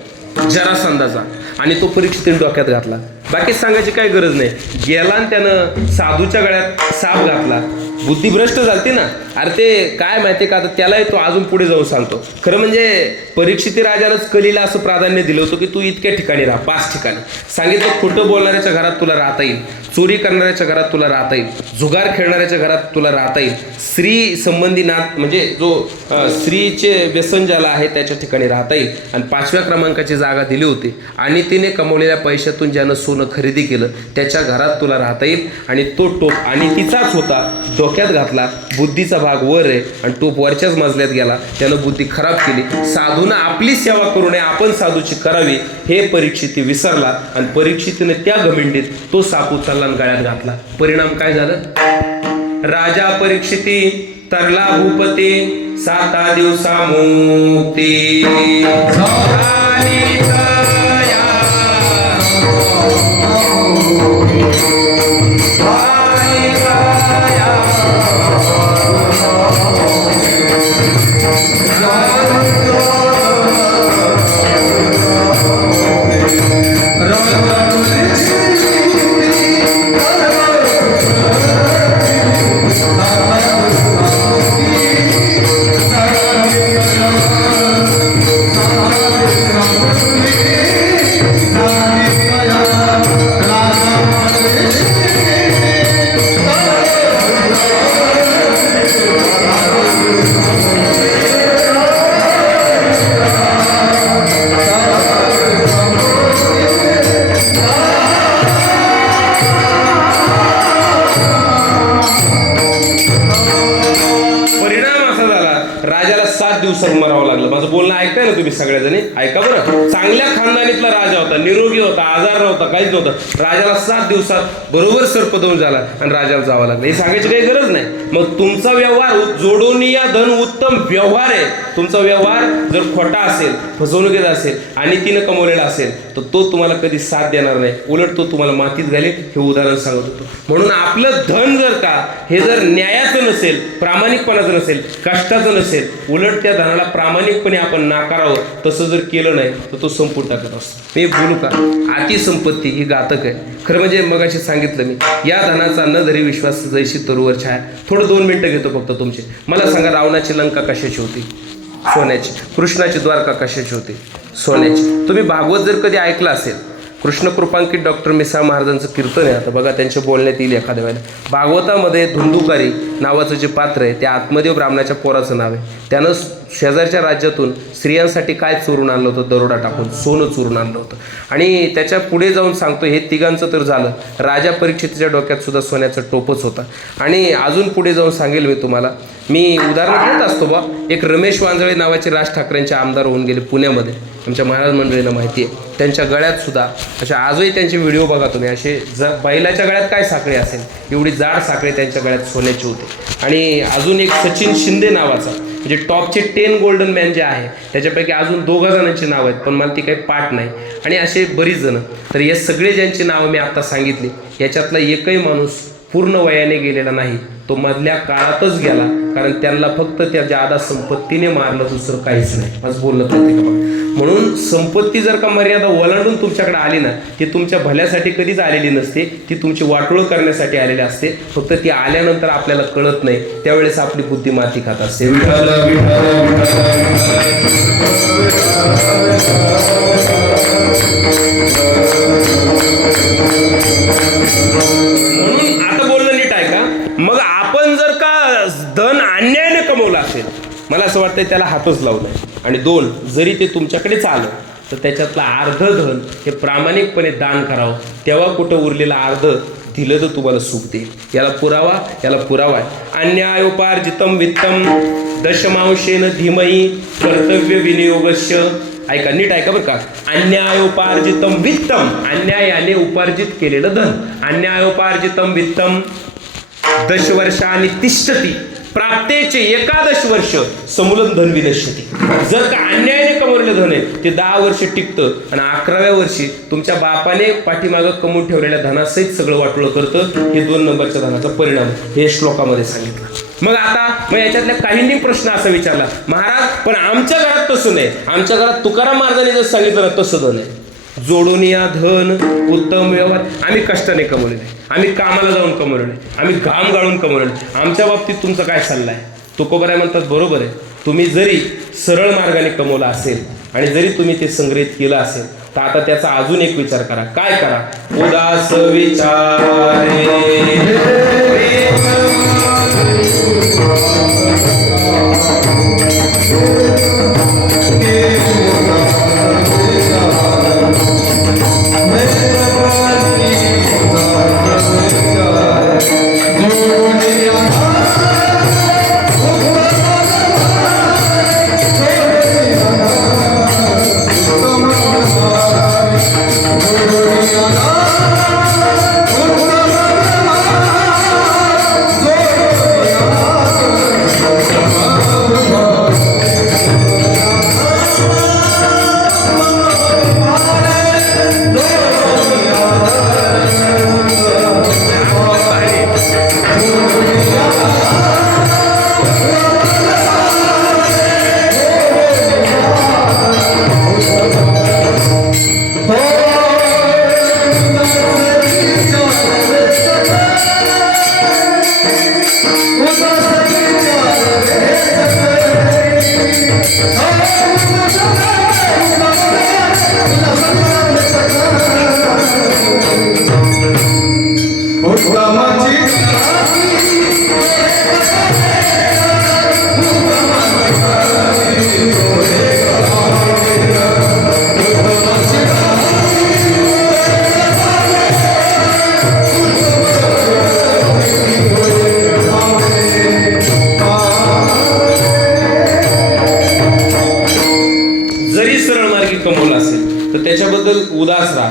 जरासंधाचा, आणि तो परीक्षितीने डोक्यात घातला. बाकी सांगायची काही गरज नाही. गेला आणि त्यानं साधूच्या गळ्यात साप घातला. बुद्धिभ्रष्ट झालती ना. अरे ते काय माहिती का, आता त्यालाही तो अजून पुढे जाऊन सांगतो. खरं म्हणजे परीक्षिती राजानंच कलीला असं प्राधान्य दिलं होतं की तू इतक्या ठिकाणी राहा, 5 ठिकाणी सांगितलं. खोटं बोलणाऱ्याच्या घरात तुला राहता येईल, चोरी करणाऱ्याच्या घरात तुला राहता येईल, जुगार खेळणाऱ्याच्या घरात तुला राहता येईल, स्त्री संबंधी नात म्हणजे जो स्त्रीचे व्यसन ज्याला आहे त्याच्या ठिकाणी राहता येईल. आणि 5व्या क्रमांकाची जागा दिली होती. आणि तिने कमवलेल्या पैशातून ज्यानं सोनं खरेदी केलं त्याच्या घरात तुला राहता येईल. आणि तो टोप आणि तिचाच होता, डोक्यात घातला. बुद्धीचा भाग वर आहे आणि टोप वरच्याच मजल्यात गेला. त्यानं बुद्धी खराब केली. साधूनं आपली सेवा करू नये, आपण साधूची करावी हे परीक्षिती विसरला. आणि परीक्षितीने त्या घमिंडीत तो साप उचलला आणि गळ्यात घातला. परिणाम काय झालं? राजा परीक्षिती तरला भूपती, 7 दिवसा मुक्ती झाली तया. दिवसात मरावं लागलं. माझं बोलणं ऐकाय ना तुम्ही सगळ्याजणी, ऐका बरं. चांगल्या खानदानीतला राजा होता, निरोगी होता, आजार नव्हता, काहीच नव्हतं. राजाला 7 दिवसात बरोबर सर्पदंश झाला आणि राजाला जावं लागलं. हे सांगायची काही गरज नाही. मग तुमचा व्यवहार जोडून या धन उत्तम व्यवहार आहे. तुमचा व्यवहार जर खोटा असेल, फसवणुकीचा असेल आणि तिनं कमवलेला असेल तर तो तुम्हाला कधी साथ देणार नाही, उलट तो तुम्हाला मातीत घालेल. हे उदाहरण सांगत होतो. म्हणून आपलं धन जर का हे जर न्यायाचं नसेल, प्रामाणिकपणाचं नसेल, कष्टाचं नसेल, उलट त्या धनाला प्रामाणिकपणे आपण नाकारावं. तसं जर केलं नाही तर तो संपून टाकत असतो. मी बोलू का, अतिसंपत्ती ही घातक आहे. खरं म्हणजे मगाशी सांगितलं मी, या धनाचा न धरी विश्वास जैशी तरुवर छाया. थोडं 2 मिनिटं घेतो फक्त तुमचे. मला सांगा, रावणाची लंका कशाची होती? सोन्याची. कृष्णाची द्वारका कशाची होती? सोन्याची. तुम्ही भागवत जर कधी ऐकलं असेल, कृष्ण कृपांकित डॉक्टर मिसाळ महाराजांचं कीर्तन आहे. आता बघा, त्यांच्या बोलण्यात येईल एखाद्या वेळेला. भागवतामध्ये धुंदुकारी नावाचं जे पात्र आहे ते आत्मदेव ब्राह्मणाच्या पोराचं नाव आहे. त्यानं शेजारच्या राज्यातून स्त्रियांसाठी काय चोरून आणलं होतं? दरोडा टाकून सोनं चोरून आणलं होतं. आणि त्याच्या पुढे जाऊन सांगतो, हे तिघांचं तर झालं, राजा परीक्षितच्या डोक्यात सुद्धा सोन्याचं टोपच होता. आणि अजून पुढे जाऊन सांगेल मी तुम्हाला. मी उदाहरण देत असतो बा. एक रमेश वांजळे नावाचे राज ठाकरेंचे आमदार होऊन गेले पुण्यामध्ये, आमच्या महाराज मंडळींना माहिती आहे. त्यांच्या गळ्यात सुद्धा अशा, आजही त्यांचे व्हिडिओ बघा तुम्ही, असे बैलाच्या गळ्यात काय साखळी असेल एवढी जाड साखळी त्यांच्या गळ्यात सोन्याची होती. आणि अजून एक सचिन शिंदे नावाचा, म्हणजे टॉपचे 10 गोल्डन मॅन जे आहे त्याच्यापैकी अजून 2 जणांची नावं आहेत, पण मला ती काही पाठ नाही. आणि असे बरीच जण. तर हे सगळे ज्यांची नावं मी आता सांगितली, याच्यातला एकही माणूस पूर्ण वयाने गेलेला नाही. तो मधल्या काळातच गेला, कारण त्यांना फक्त त्या जादा संपत्तीने मारलं, दुसरं काहीच नाही. आज बोललं प्रत्येक. म्हणून संपत्ती जर का मर्यादा ओलांडून तुमच्याकडे आली ना, ती तुमच्या भल्यासाठी कधीच आलेली नसते. ती तुमची वाटोळ करण्यासाठी आलेली असते. फक्त ती आल्यानंतर आपल्याला कळत नाही, त्यावेळेस आपली बुद्धी माती खात असते. म्हणून आता बोलणं नीट आहे का? मग आपण जर का धन अन्यायाने कमवलं असेल, मला असं वाटतं त्याला हातच लावू नये. आणि 2, जरी ते तुमच्याकडेच आलं तर त्याच्यातलं अर्ध धन हे प्रामाणिकपणे दान करावं. तेव्हा कुठं उरलेलं अर्ध दिलं तर तुम्हाला सुख देईल. याला पुरावा आहे. अन्यायोपार्जितम वित्तम दशमांशेन धीमहि कर्तव्य विनियोगस्य. ऐका, नीट ऐका बरं का. अन्यायोपार्जितम वित्तम, अन्यायाने उपार्जित केलेलं धन. अन्यायोपार्जितम वित्तम दशवर्षांनी तिष्ठती प्राप्तेचे 11 वर्ष समूलं धन विनश्यती. जर का अन्यायाने कमवलेलं धन आहे ते 10 वर्ष टिकतं आणि 11व्या वर्षी तुमच्या बापाने पाठीमागं कमवून ठेवलेल्या धनासहित सगळं वाटोळं करतं. हे 2 नंबरच्या धनाचा परिणाम हे श्लोकामध्ये सांगितलं. मग याच्यातल्या काहींनी प्रश्न असा विचारला, महाराज पण आमच्या घरात तसं नाही, आमच्या घरात तुकाराम महाराजांनी जर सांगितलं ना तसं धन आहे. जोडून या धन उत्तम व्यवहार. आम्ही कष्टाने कमवले नाही, आम्ही कामाला जाऊन कमवले नाही, आम्ही घाम गाळून कमवले नाही. आमच्या बाबतीत तुमचं काय चाललं आहे? तुकोबाराय म्हणतात, बरोबर आहे. तुम्ही जरी सरळ मार्गाने कमवलं असेल आणि जरी तुम्ही ते संग्रहित केलं असेल तर आता त्याचा अजून एक विचार करा. काय करा? उदास विचारे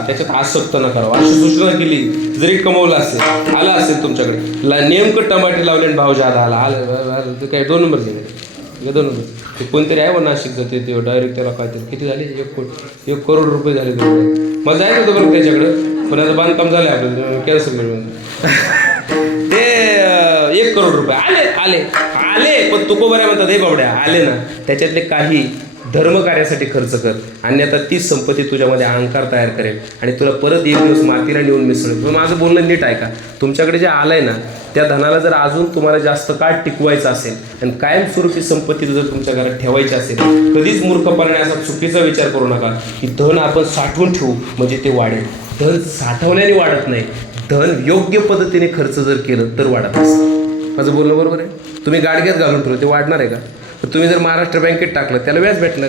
त्याच्यात आसक्त न करावं अशी सूचना केली. जरी कमवलं असेल आला असेल तुमच्याकडे नेमकं टमाटे लावले आणि भाव जादा आलं ते काय 2 नंबर गेले 2 नंबर. ते कोणतरी आहे म्हणा नाशिक जाते ते डायरेक्ट त्याला काहीतरी किती झाले 1 करोड रुपये झाले. मला जायचं होतं बरं त्याच्याकडं, पण आता बांधकाम झालं आपलं कॅन्सल मिळून ते 1 करोड रुपये आले आले आले. पण तुकोबऱ्या म्हणतात हे बाबड्या आले ना, त्याच्यातले काही धर्मकार्यासाठी खर्च कर, अन्यथा तीच संपत्ती तुझ्यामध्ये अहंकार तयार करेल आणि तुला परत एक दिवस मातीला नेऊन मिसळेल. माझं बोलणं नीट आहे का? तुमच्याकडे जे आलंय ना त्या धनाला जर अजून तुम्हाला जास्त काळ टिकवायचं असेल आणि कायमस्वरूपी संपत्ती जर तुमच्या घरात ठेवायची असेल, कधीच मूर्खपणाने असा चुकीचा विचार करू नका की धन आपण साठवून ठेवू म्हणजे ते वाढेल. धन साठवल्याने वाढत नाही, धन योग्य पद्धतीने खर्च जर केलं तर वाढत असतं. माझं बोलणं बरोबर आहे? तुम्ही गाडग्यात घालून ठेवलं ते वाढणार आहे का? तुम्ही जर महाराष्ट्र बँकेत टाकलं त्याला व्याज भेटणार.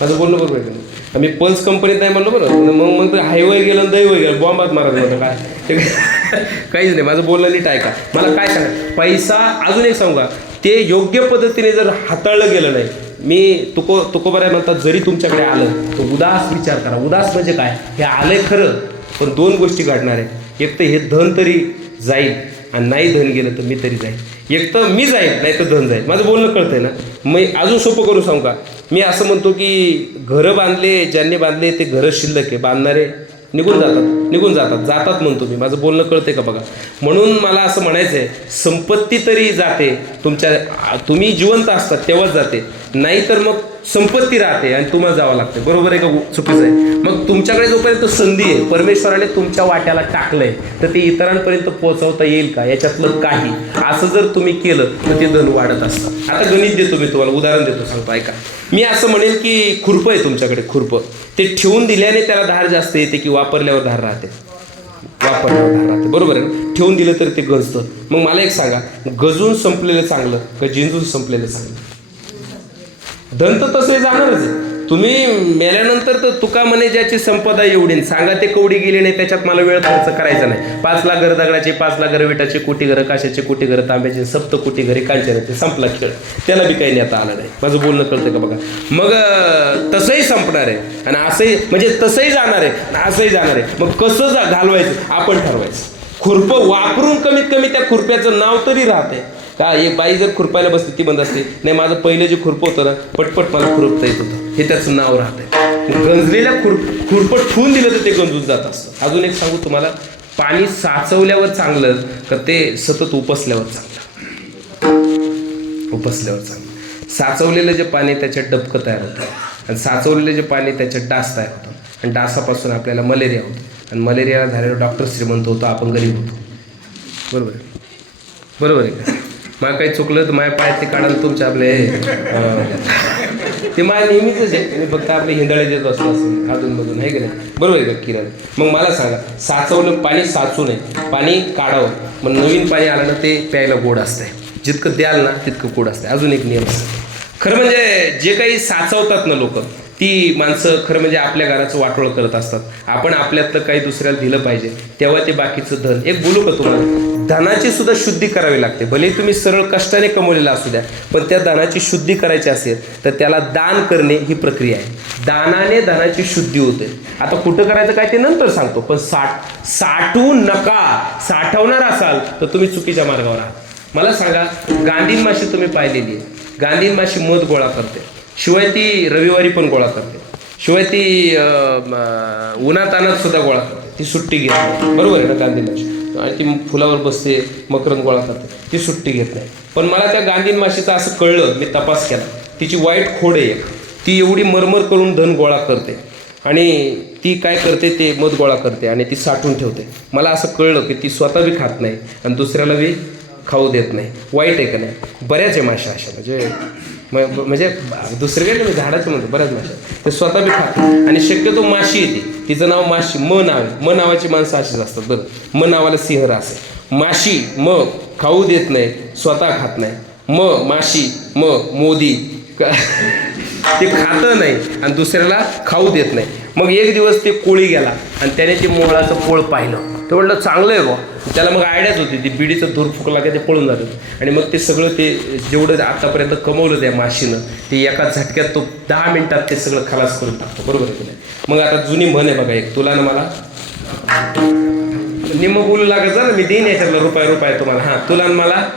माझं बोलणं बरोबर आहे का? मी पल्स कंपनीत नाही म्हणलं बरं, मग ते हायवे गेलं दैवय गेलं बॉम्बात मारत होतं काय काहीच नाही. माझं बोलणं नीट आहे का? मला काय सांगा, पैसा अजून एक सांगू का, ते योग्य पद्धतीने जर हाताळलं गेलं नाही, मी तुकोबऱ्या म्हणतात जरी तुमच्याकडे आलं तर उदास विचार करा. उदास म्हणजे काय? हे आलंय खरं, पण 2 गोष्टी घडणार आहे. एक तर हे धन तरी जाईल आणि नाही धन गेलं तर मी तरी जाईल. एक तर मी जाईल नाही तर धन जाईल. माझं बोलणं कळतंय ना? मी अजून सोपं करून सांगू का, मी असं म्हणतो की घरं बांधले ज्यांनी बांधले ते घरं शिल्लक आहे, बांधणारे निघून जातात म्हणतो मी. माझं बोलणं कळतंय का बघा? म्हणून मला असं म्हणायचं आहे, संपत्ती तरी जाते तुम्ही जिवंत असतात तेव्हाच जाते, नाहीतर मग संपत्ती राहते आणि तुम्हाला जावं लागते. बरोबर आहे का चुकीचं आहे? मग तुमच्याकडे जोपर्यंत संधी आहे, परमेश्वराने तुमच्या वाट्याला टाकलंय, तर ते इतरांपर्यंत पोहोचवता येईल का याच्यातलं काही असं जर तुम्ही केलं तर ते धन वाढत असतं. आता गणित देतो मी तुम्हाला, उदाहरण देतो, सांगतो ऐका. मी असं म्हणेल की खुरपं आहे तुमच्याकडे, खुरपं ते ठेवून दिल्याने त्याला धार जास्त येते की वापरल्यावर धार राहते? वापरल्यावर धार राहते. बरोबर आहे? ठेवून दिलं तर ते गंजतं. मग मला एक सांगा, गजून संपलेलं चांगलं का झिंजून संपलेलं चांगलं? धन तर तसे जाणारच आहे. तुम्ही मेल्यानंतर तर तुका म्हणे ज्याची संपदा एवढी सांगा ते कवडी गेली नाही, त्याच्यात मला वेळ खर्च करायचा नाही. 5 लाख घर दगडाचे, 5 लाख घर विटाचे, कोटी घरं काशाचे, कोटी घरं तांब्याचे, 7 कोटी घरे कांचनाचे, संपला खेळ. त्याला बी काही नेता आलं नाही. माझं बोलणं कळतं का बघा? मग तसंही संपणार आहे आणि असंही, म्हणजे तसंही जाणार आहे आणि असंही जाणार आहे. मग कसं घालवायचं आपण ठरवायचं. खुरपं वापरून कमीत कमी त्या खुरप्याचं नाव तरी राहते का? एक बाई जर खुरपायला बसते ती म्हणत असते नाही माझं पहिलं जे खुरपं होतं ना पटपट मला खुरपता येत होतं, हे त्याचं नाव राहतंय. गंजलेल्या खुरपं ठेवून दिलं तर ते गंजून जात असतं. अजून एक सांगू तुम्हाला, पाणी साचवल्यावर चांगलं का ते सतत उपसल्यावर चांगलं? उपसल्यावर चांगलं. साचवलेलं जे पाणी त्याच्यात डबकं तयार होतं आणि साचवलेलं जे पाणी त्याच्यात डास तयार होतं आणि डासापासून आपल्याला मलेरिया होतो आणि मलेरियाला झालेलं डॉक्टर श्रीमंत होतो, आपण गरीब होतो. बरोबर आहे? बरोबर आहे का? मला काही चुकलं तर माझ्या पायात ते काढून तुमच्या आपले ते माझ्या नेहमीच आहे. मी फक्त आपले हिंदळे देत असतो असं अधूनमधून, आहे की नाही? बरोबर आहे का किरण? मग मला सांगा, साचवलं पाणी साचू नये, पाणी काढावं. मग नवीन पाणी आलं ना ते प्यायला गोड असतंय, जितकं द्याल ना तितकं गोड असतं. अजून एक नियम असतो खरं म्हणजे, जे काही साचवतात ना लोक, ती माणसं खरं म्हणजे आपल्या घराचं वाटोळं करत असतात. आपण आपल्यातलं काही दुसऱ्याला दिलं पाहिजे, तेव्हा ते बाकीचं धन. एक बोलू का तुम्हाला, धनाची सुद्धा शुद्धी करावी लागते. भले तुम्ही सरळ कष्टाने कमवलेला असू द्या, पण त्या धनाची शुद्धी करायची असेल तर त्याला दान करणे ही प्रक्रिया आहे. दानाने धनाची शुद्धी होते. आता कुठं करायचं काय ते नंतर सांगतो, पण साठवू नका. साठवणार असाल तर तुम्ही चुकीच्या मार्गावर आहात. मला सांगा, गांधीन माशी तुम्ही पाहिलेली आहे. गांधीन माशी मध गोळा करते, शिवाय ती रविवारी पण गोळा करते, शिवाय ती उन्हातानात सुद्धा गोळा करते. ती सुट्टी घेत नाही. बरोबर आहे ना? गांधीन माशी आणि ती फुलावर बसते, मकरंद गोळा करते, ती सुट्टी घेत नाही. पण मला त्या गांधीन माशीचं असं कळलं, मी तपास केला, तिची वाईट खोड आहे. ती एवढी मरमर करून धन गोळा करते आणि ती काय करते, ते मध गोळा करते आणि ती साठवून ठेवते. मला असं कळलं की ती स्वतः बी खात नाही आणि दुसऱ्याला बी खाऊ देत नाही. वाईट आहे का नाही? बऱ्याच आहे माशा अशा, म्हणजे दुसरीकडे मी झाडाचं म्हणतो, बऱ्याच माशा ते स्वतः बी खात. आणि शक्यतो माशी येते, तिचं नाव माशी, म नाव आहे. म नावाची माणसं अशीच असतात. बरं, म नावाला सिंह असे. माशी म खाऊ देत नाही, स्वतः खात नाही. माशी मोदी ते खातं नाही आणि दुसऱ्याला खाऊ देत नाही. मग एक दिवस ते कोळी गेला आणि त्याने ते मोहळाचं पोळ पाहिलं. ते म्हटलं चांगलं आहे बुवा. त्याला मग आयडियाच होती, ती बिडीचं धूर फुकला की ते पळून जातं. आणि मग ते सगळं ते जेवढं आतापर्यंत कमवलं त्या माशीनं, ते एका झटक्यात तो 10 मिनिटात ते सगळं खलास करून टाकतो. बरोबर आहे की नाही? मग आता जुनी म्हण आहे बघा एक, तुला ना मला निम्म बोलू लागत जा ना, मी देईन याच्यातला रुपये तुम्हाला. हां, तुला आणि मला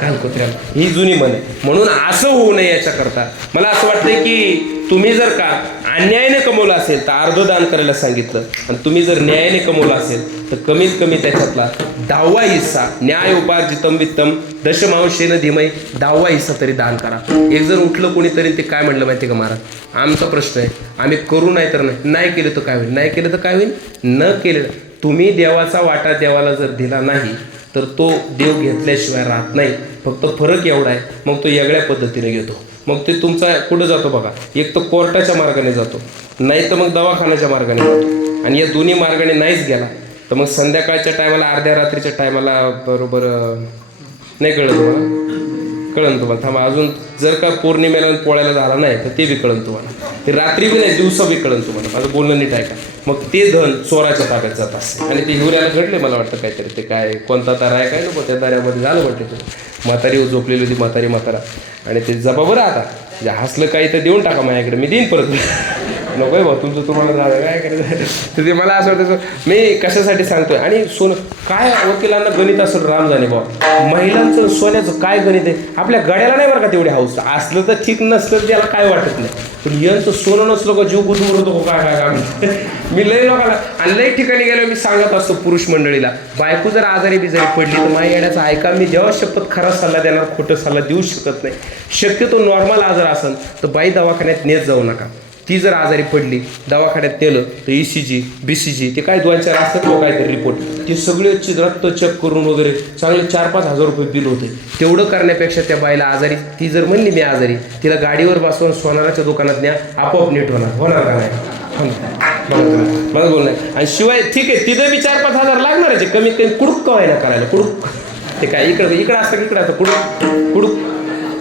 घाल कुत्र्याला, ही जुनी म्हण आहे. म्हणून असं होऊ नये याच्याकरता मला असं वाटतंय की तुम्ही जर का अन्यायाने कमवलं असेल तर अर्ध दान करायला सांगितलं, आणि तुम्ही जर न्यायाने कमवलं असेल तर कमीत कमी त्याच्यातला 10वा हिस्सा, न्याय उपार्जितम वित्तम दशमांशेन धीमहि, 10वा हिस्सा तरी दान करा. एक जर उठलं कोणीतरी ते काय म्हणलं माहिती का, महाराज आमचा प्रश्न आहे, आम्ही करू नाही तर नाही केलं तर काय होईल, नाही केलं तर काय होईल, न केलं. तुम्ही देवाचा वाटा देवाला जर दिला नाही तर तो देव घेतल्याशिवाय राहत नाही. फक्त फरक एवढा आहे, मग तो वेगळ्या पद्धतीने घेतो. मग ते तुमचा कुठं जातो बघा, एक तर कोर्टाच्या मार्गाने जातो, नाही तर मग दवाखान्याच्या मार्गाने जातो. आणि या दोन्ही मार्गाने नाहीच गेला तर मग संध्याकाळच्या टायमाला, अर्ध्या रात्रीच्या टायमाला बरोबर नाही कळलं तुम्हाला, कळन तुम्हाला. थांबा, अजून जर का पौर्णिमेला पोळ्याला झाला नाही तर ते बी कळन तुम्हाला, ते रात्री बी नाही दिवसा बी कळन तुम्हाला. माझं बोलणं नीट आहे का. मग ते धन चोराच्या ताब्यात जात असते. आणि ते हिवऱ्याला घडले मला वाटतं काहीतरी, ते काय कोणता तारा आहे काय नको, त्या ताऱ्यामध्ये झालं वाटतं ते म्हातारी झोपलेली होती, म्हातारा, आणि ते जबाबर आता जे हसलं काही तर देऊन टाका माझ्याकडे, मी देईन परत. नको भाऊ तुमचं तुम्हाला झालं काय करायचं. तर ते मला असं वाटतं मी कशासाठी सांगतोय. आणि सोनं काय वकिलांना गणित असेल राम जाणे भाऊ, महिलांचं सोन्याचं काय गणित आहे. आपल्या गड्याला नाही बरं का तेवढी हाऊस, असलं तर ठीक, नसलं तर त्याला काय वाटत नाही. पण यांचं सोनं नसलं का जीव गुदमर होतो काय. मी लय लोकांना आणि लय ठिकाणी गेलो, मी सांगत असतो पुरुष मंडळीला, बायको जर आजारी बिजारी पडली तर माझ्या येण्याचं ऐका. मी जेव्हा शपथ खरा सल्ला देणार, खोटं सल्ला देऊ शकत नाही. शक्यतो नॉर्मल आजार असेल तर बाई दवाखान्यात नेत जाऊ नका. ती जर आजारी पडली दवाखान्यात नेलं तर ECG BCG ते काय 2-4 असतात लोक काहीतरी रिपोर्ट, ते सगळे रक्त चेक करून वगैरे चांगले 4-5 हजार रुपये बिल होते. तेवढं करण्यापेक्षा त्या बाईला आजारी, ती जर म्हणली मी आजारी, तिला गाडीवर बसवून सोनाराच्या दुकानात न्या, आपोआप नीट होणार का नाही. मला बोल नाही. आणि शिवाय ठीक आहे तिथं बी 4-5 हजार लागणार आहे, कमीत कमी कुडूक कवायना करायला. कुडूक ते काय इकडं असतं, इकडं असतं कुडूक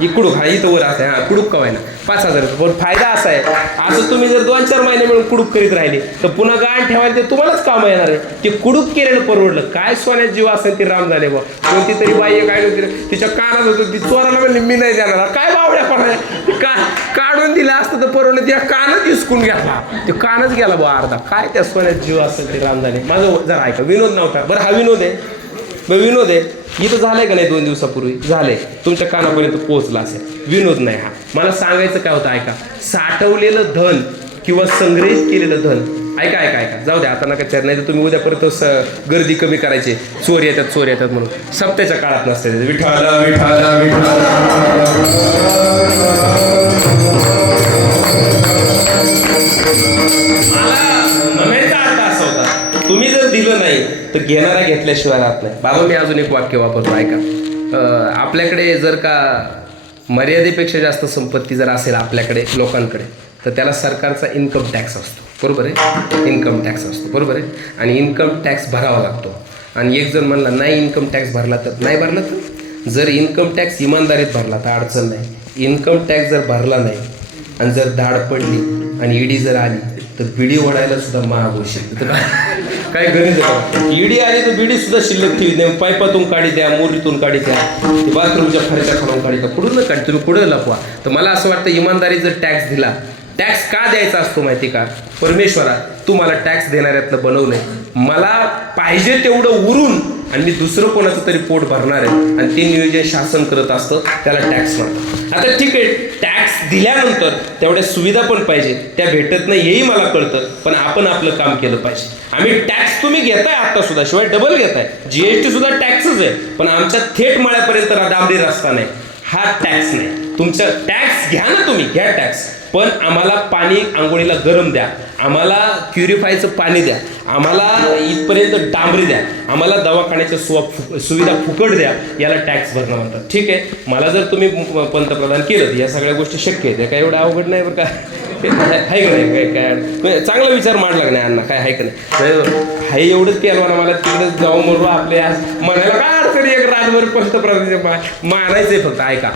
कुडूक, हा इथं वर असं आहे, हा कुडूक कवायना 5,000 रुपये. पण फायदा असा आहे, असं तुम्ही जर 2-4 महिने मिळून कुडूक करीत राहिले तर पुन्हा गाण ठेवायला ते तुम्हालाच काम येणार आहे. ते कुडूक केलेलं परवडलं. काय सोन्यात जीव असेल ते राम झाले बा. कोणती तरी बाई काय नव्हती, तिच्या कानात होतं, ती चोराला म्हणली मी नाही जाणार. काय बावड्या पडा, काढून दिलं असतं तर परवडलं, त्या कानच हिसकून घ्याला, ते कानच गेला बा अर्धा. काय त्या सोन्यात जीव असेल ते राम झाले. माझं जरा ऐका, विनोद नव्हता बरं, हा विनोद आहे. विनोद आहे, इथं झालंय का नाही 2 दिवसापूर्वी झालंय, तुमच्या कानापर्यंत पोहोचला असेल. विनोद नाही हा. मला सांगायचं काय होतं ऐका, साठवलेलं धन किंवा संग्रहित केलेलं धन, ऐका जाऊ द्या आता नका चार, नाही तर तुम्ही उद्यापर्यंत गर्दी कमी करायची, चोर येतात म्हणून. सप्त्याच्या काळात नसते विठाला विठाला तुम्ही जर दिलं नाही तर घेणारा घेतल्याशिवाय राहत नाही. बाबा मी अजून एक वाक्य वापरतो ऐका. आपल्याकडे जर का मर्यादेपेक्षा जास्त संपत्ती जर असेल आपल्याकडे लोकांकडे तर त्याला सरकारचा इन्कम टॅक्स असतो, बरोबर आहे. इन्कम टॅक्स असतो, बरोबर आहे. आणि इन्कम टॅक्स भरावा लागतो. आणि एक जण म्हणला नाही इन्कम टॅक्स भरला तर, नाही भरला तर, जर इन्कम टॅक्स इमानदारीत भरला तर अडचण नाही. इन्कम टॅक्स जर भरला नाही आणि जर धाड पडली आणि ईडी जर आली तर बिडी ओढायला सुद्धा महाग होऊ शकते. काय गणित होतं, ईडी आली तर बिडी सुद्धा शिल्लक ठेवी नाही. पाईपातून काढी द्या, मोरीतून काढी द्या, बाथरूमच्या फरच्या खालून काढी द्या, कुठून न काढी, तुम्ही कुठं लपवा. तर मला असं वाटतं इमानदारी जर टॅक्स दिला, टॅक्स का द्यायचा असतो माहिती का, परमेश्वरा तू मला टॅक्स देणाऱ्यातलं बनवलंय, मला पाहिजे तेवढं उरून आणि मी दुसरं कोणाचं तरी पोट भरणार आहे, आणि ते नियोजन शासन करत असतं, त्याला टॅक्स म्हणतात. आता ठीक आहे, टॅक्स दिल्यानंतर तेवढ्या सुविधा पण पाहिजे, त्या भेटत नाही हेही मला कळतं, पण आपण आपलं काम केलं पाहिजे. आम्ही टॅक्स तुम्ही घेताय आता सुद्धा, शिवाय डबल घेताय, GST सुद्धा टॅक्सच आहे, पण आमच्या थेट मळ्यापर्यंत डांबरी रस्ता नाही, हा टॅक्स नाही. तुमचा टॅक्स घ्या ना, तुम्ही घ्या टॅक्स, पण आम्हाला पाणी आंघोळीला गरम द्या, आम्हाला प्युरिफायचं पाणी द्या, आम्हाला इथपर्यंत डांबरी द्या, आम्हाला दवाखान्याच्या सुविधा फुकट द्या, याला टॅक्स भरणं म्हणतात. ठीक आहे, मला जर तुम्ही पंतप्रधान केलं या सगळ्या गोष्टी शक्य आहेत, काय एवढं अवघड नाही बरं का. आहे का नाही, काय चांगला विचार मांडला का नाही अण्णा, काय आहे का नाही, हाय एवढंच केलं ना, मला तिकडे जाऊन म्हणू आपले आज म्हणायला काय अडचण, एक राजभर पंतप्रधान मानायचंय. फक्त ऐका,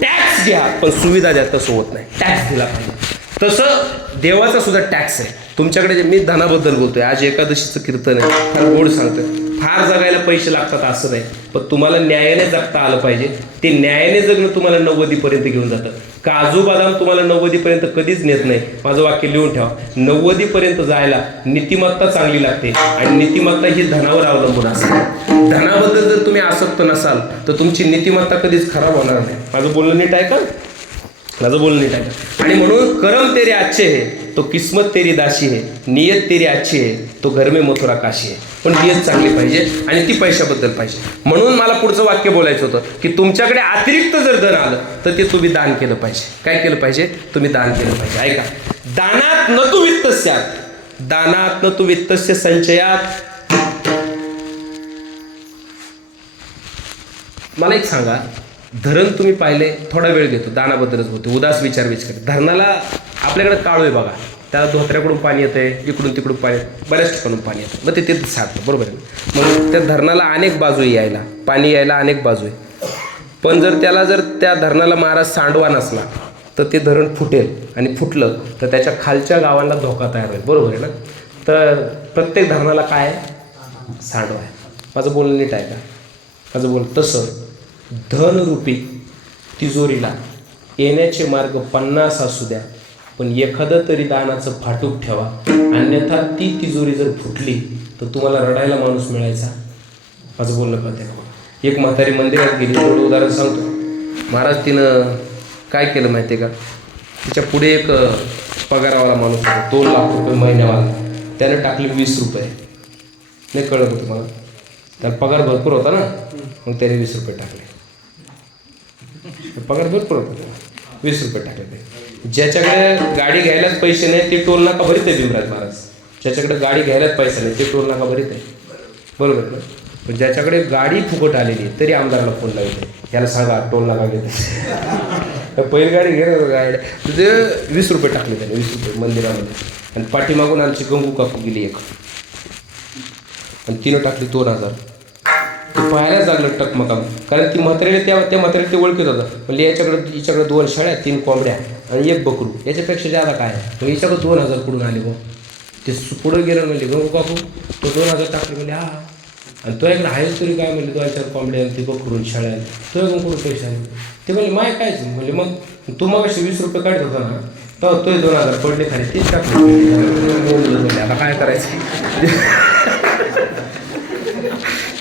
टॅक्स घ्या पण सुविधा द्या, तसं होत नाही, टॅक्स दिला पाहिजे. तसं देवाचा सुद्धा टॅक्स आहे तुमच्याकडे. मी धनाबद्दल बोलतोय, आज एकादशीचं कीर्तन आहे, फार गोड सांगतोय. फार जगायला पैसे लागतात असं नाही, पण तुम्हाला न्यायाने जगता आलं पाहिजे. ते न्यायाने जगणं तुम्हाला 90पर्यंत घेऊन जातं. काजू बदाम तुम्हाला 90पर्यंत कधीच नेत नाही. माझं वाक्य लिहून ठेवा. 90पर्यंत जायला नीतिमत्ता चांगली लागते आणि नीतिमत्ता ही धनावर अवलंबून असते. धनाबद्दल जर तुम्ही आसक्त नसाल तर तुमची नीतिमत्ता कधीच खराब होणार नाही. माझं बोलणं नीट आहे का? माझं बोलणं नीट आहे. आणि म्हणून करम तेरे अच्छे है तो किस्मत तेरी दाशी है, नियत तेरी अच्छी है तो घर में मथुरा काशी है. पण नियत चांगली पाहिजे आणि ती पैशाबद्दल पाहिजे. म्हणून मला पुढचं वाक्य बोलायचं होतं की तुमच्याकडे अतिरिक्त जर धन आलं तर ते तुम्ही दान केलं पाहिजे. काय केलं पाहिजे? तुम्ही दान केलं पाहिजे. ऐका, दानात न तू वित्तस्यात, दानात न तू वित्तस्य संचयात. मला एक सांगा, धरण तुम्ही पाहिले, थोडा वेळ घेतो, दानाबद्दलच बोलतो, उदास विचार धरणाला आपल्याकडे काळू आहे बघा, त्याला धोत्र्याकडून पाणी येतं आहे, इकडून तिकडून पाणी, बऱ्याच ठिकाणून पाणी येतं, मग ते तिथं साठतं, बरोबर आहे. मग त्या धरणाला अनेक बाजू यायला, पाणी यायला अनेक बाजू आहे. पण जर त्या धरणाला महाराज सांडवा नसला तर ते धरण फुटेल, आणि फुटलं तर त्याच्या खालच्या गावांना धोका तयार होईल, बरोबर आहे ना. तर प्रत्येक धरणाला काय आहे? सांडवा आहे. माझं बोलणं नीट आहे का? माझं बोल तसं धनरूपी तिजोरीला येण्याचे मार्ग 50 असू द्या, पण एखादं तरी दानाचं फाटूक ठेवा, अन्यथा ती तिजोरी जर फुटली तर तुम्हाला रडायला माणूस मिळायचा. माझं बोलणं कळते का? एक म्हातारी मंदिरात गेली, थोडं उदाहरण सांगतो. महाराज तिनं काय केलं माहिती आहे का? तिच्या पुढे एक पगारावाला माणूस होता, 2 लाख रुपये महिन्यावाला, त्यानं टाकले 20 रुपये. नाही कळलं का तुम्हाला? त्याला पगार भरपूर होता ना, मग त्याने 20 रुपये टाकले. पगार भरपूर होता, 20 रुपये टाकले. ते ज्याच्याकडे गाडी घ्यायलाच पैसे नाही ते टोल नाका भरीत आहे भीमराज महाराज. ज्याच्याकडे गाडी घ्यायलाच पैसा नाही ते टोल नाका भरीत आहे, बरोबर ना. पण ज्याच्याकडे गाडी फुकट आलेली आहे तरी आमदाराला फोन लावते, याला सांगा टोल नाका घेते. पहिली गाडी घे गाडी, म्हणजे 20 रुपये टाकले त्याने, 20 रुपये मंदिरामध्ये. आणि पाठीमागून आमची गंगू काकू गेली एक, आणि तिनं टाकली 2000. ते पाहायलाच लागलं टकमकाम, कारण ती म्हातारीला त्या म्हातारीला ते ओळखत होतं. म्हणजे हिच्याकडे 2 शेळ्या, 3 कोंबड्या आणि 1 बकरू, याच्यापेक्षा जादा काय आहे. मग हिच्याकडे 2000 कुठून आले गो? ते पुढं गेलं म्हणजे गंगू काकू तो 2000 टाकले म्हणजे हा, आणि तो इकडे आहेच तरी काय म्हणजे 2-4 कोंबड्या आणि ती बकरून शेळ्या, तो एक कुठं पैसे आले. ते म्हणजे माय कायच म्हणजे, मग तू मग 20 रुपये काढत होता ना, तर तो 2000 पडले खाली, तेच टाकले. आता काय करायचं?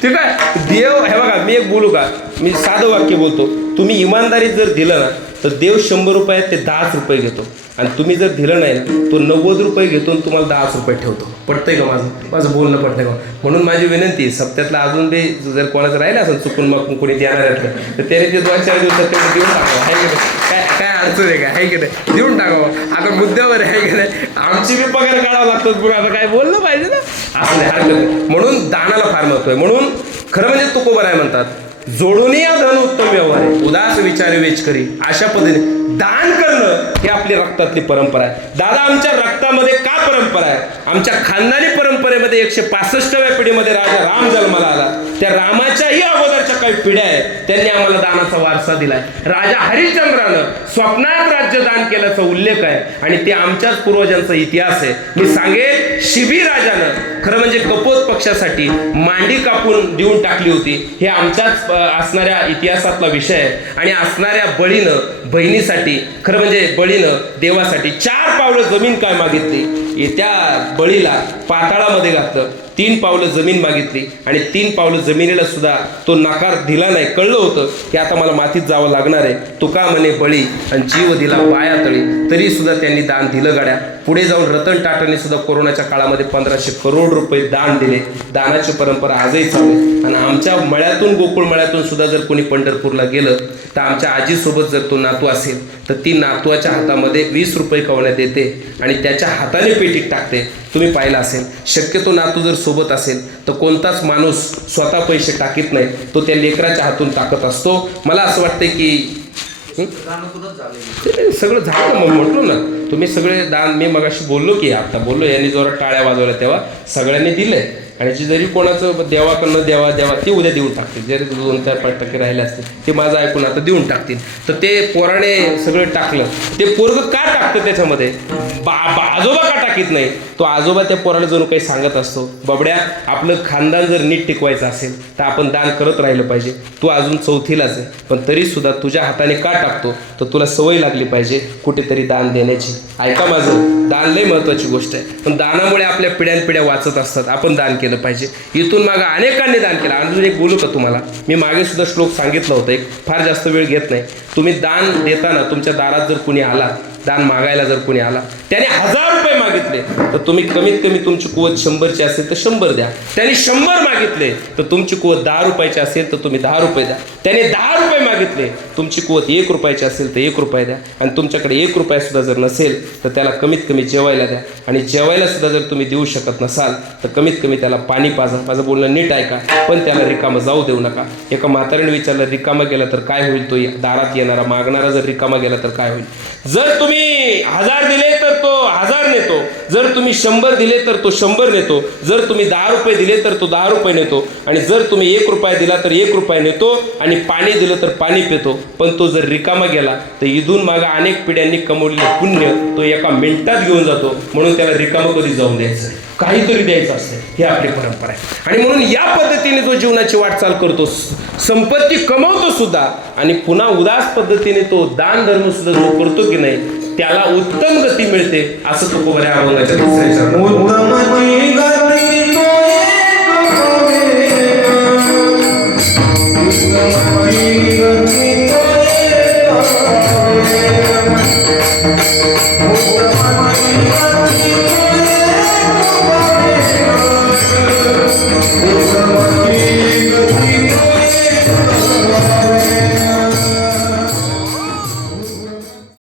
ठीक आहे. देव हे बघा, मी एक बोलू का? मी साधं वाक्य बोलतो. तुम्ही इमानदारीत जर दिलं ना तर देव 100 रुपयात ते 10 रुपये घेतो, आणि तुम्ही जर दिलं नाही ना तो 90 रुपये घेतो आणि तुम्हाला 10 रुपये ठेवतो. पटतंय का माझं बोलणं पटतंय का? म्हणून माझी विनंती, सप्त्यातला अजून बी जर कोणाचं राहिलं असेल चुकून मग कोणी देणार तर त्याने ते 2-4 दिवसात तेवढं देऊन टाकावं, आहे की नाही? काय अडचण आहे का? आहे की नाही? देऊन टाकावं. आता मुद्द्यावर आहे की नाही, आमची बी पगार काढावं लागतो, पण आता काय बोललं पाहिजे ना, असं नाही, हरकत नाही. म्हणून दानाला फार महत्व आहे. म्हणून खरं म्हणजे तुकोबर आहे म्हणतात, जोडून या धन उत्तम व्यवहार आहे, उदास विचारे वेच करी. अशा पद्धतीने दान करणं ही आपली रक्तातली परंपरा आहे. दादा, आमच्या रक्तामध्ये का परंपरा आहे? आमच्या खानदानी परंपरेमध्ये 165व्या पिढीमध्ये राजा राम जन्माला आला. त्या रामाच्याही अगोदरच्या काही पिढ्या आहेत, त्यांनी आम्हाला दानाचा वारसा दिलाय. राजा हरिश्चंद्रानं स्वप्नात राज्य दान केल्याचा उल्लेख आहे, आणि ते आमच्याच पूर्वजांचा इतिहास आहे. मी सांगेन, शिबी राजानं खरं म्हणजे कपोत पक्षासाठी मांडी कापून देऊन टाकली होती. हे आमच्याच असणाऱ्या इतिहासातला विषय आहे. आणि असणाऱ्या बळीनं बहिणीसाठी, खरं म्हणजे बळीनं देवासाठी 4 पावलं जमीन काय मागितली, त्या बळीला पाताळामध्ये घातलं. 3 पावलं जमीन मागितली, आणि 3 पावलं जमिनीला सुद्धा तो नकार दिला नाही. कळलं होतं की आता मला मातीत जावं लागणार आहे. तुका म्हणे बळी आणि जीव दिला पाया तळी, तरी सुद्धा त्यांनी दान दिलं गाड्या. पुढे जाऊन रतन टाटांनी सुद्धा कोरोनाच्या काळामध्ये 1500 करोड रुपये दान दिले. दानाची परंपरा आजही चालू आहे. आणि आमच्या मळ्यातून, गोकुळ मळ्यातून सुद्धा जर कोणी पंढरपूरला गेलं तर आमच्या आजीसोबत जर तो नातू असेल तर ती नातवाच्या हातामध्ये 20 रुपये कवण्यात येते, आणि त्याच्या हाताने पेटीत टाकते. तुम्ही पाहिलं असेल. शक्यतो नातू जर सोबत असेल तर कोणताच माणूस स्वतः पैसे टाकीत नाही, तो त्या लेकराच्या हातून टाकत असतो. मला असं वाटतं की सगळं झालं. मग म्हटलो ना, तुम्ही सगळे दान, मी मगाशी बोललो की आता बोललो, यांनी जोरात टाळ्या वाजवल्या तेव्हा सगळ्यांनी दिलंय. आणि जे जरी कोणाचं देवाकडनं देवा ते उद्या देऊन टाकतील. जरी 2-4-5% राहिले असतील ते माझं ऐकून आता देऊन टाकतील. तर ते पोराने सगळं टाकलं. ते पोरगं का टाकतं त्याच्यामध्ये? आजोबा का टाकीत नाही? तो आजोबा त्या पोराला जणू काही सांगत असतो, बाबड्या आपलं खानदान जर नीट टिकवायचं असेल तर आपण दान करत राहिलं पाहिजे. तू अजून 4थीलाच आहे, पण तरी सुद्धा तुझ्या हाताने का टाकतो? तर तुला सवय लागली पाहिजे कुठेतरी दान देण्याची. ऐका माझं, दान लय महत्त्वाची गोष्ट आहे, पण दानामुळे आपल्या पिढ्यानपिढ्या वाचत असतात. आपण दान केलं पाहिजे. इथून मागं अनेकांनी दान केलं. अजून एक बोलू का तुम्हाला? मी मागे सुद्धा श्लोक सांगितलं होतं, एक फार जास्त वेळ घेत नाही. तुम्ही दान देताना तुमच्या दारात जर कुणी आला, दान मागायला जर कोणी आला, त्याने 1000 रुपये मागितले तर तुम्ही कमीत कमी तुमची कुवत 100ची असेल तर 100 द्या. त्याने 100 मागितले तर तुमची कुवत 10 रुपयाची असेल तर तुम्ही 10 रुपये द्या. त्याने 10 रुपये मागितले, तुमची कुवत 1 रुपयाची असेल तर 1 रुपये द्या. आणि तुमच्याकडे 1 रुपया सुद्धा जर नसेल तर त्याला कमीत कमी जेवायला द्या. आणि जेवायला सुद्धा जर तुम्ही देऊ शकत नसाल तर कमीत कमी त्याला पाणी पाजा. माझं बोलणं नीट ऐका, पण त्याला रिकामं जाऊ देऊ नका. एका म्हातारीने विचारलं, रिकामं गेला तर काय होईल? तो दारात येणारा मागणारा जर रिकामा गेला तर काय होईल? जर तुम्ही 1000 दिले तर तो 1000 नेतो. जर तुम्ही 100 दिले तर तो 100 नेतो. जर तुम्ही 10 रुपये दिले तर तो 10 रुपये नेतो. आणि जर तुम्ही 1 रुपया दिला तर 1 रुपया नेतो. आणि पाणी दिलं तर पाणी पितो. पण तो जर रिकामा गेला तर इथून मागं अनेक पिढ्यांनी कमवलेलं पुण्य तो एका मिनिटात घेऊन जातो. म्हणून त्याला रिकामं कधी जाऊन द्यायचं, काहीतरी द्यायचं असतं. ही आपली परंपरा आहे. आणि म्हणून या पद्धतीने जो जीवनाची वाटचाल करतो, संपत्ती कमवतो सुद्धा, आणि पुन्हा उदास पद्धतीने तो दान धर्म सुद्धा जो करतो की नाही, त्याला उत्तम गती मिळते. असं तुकोबऱ्या अभंगाच्या दुसऱ्या चरणात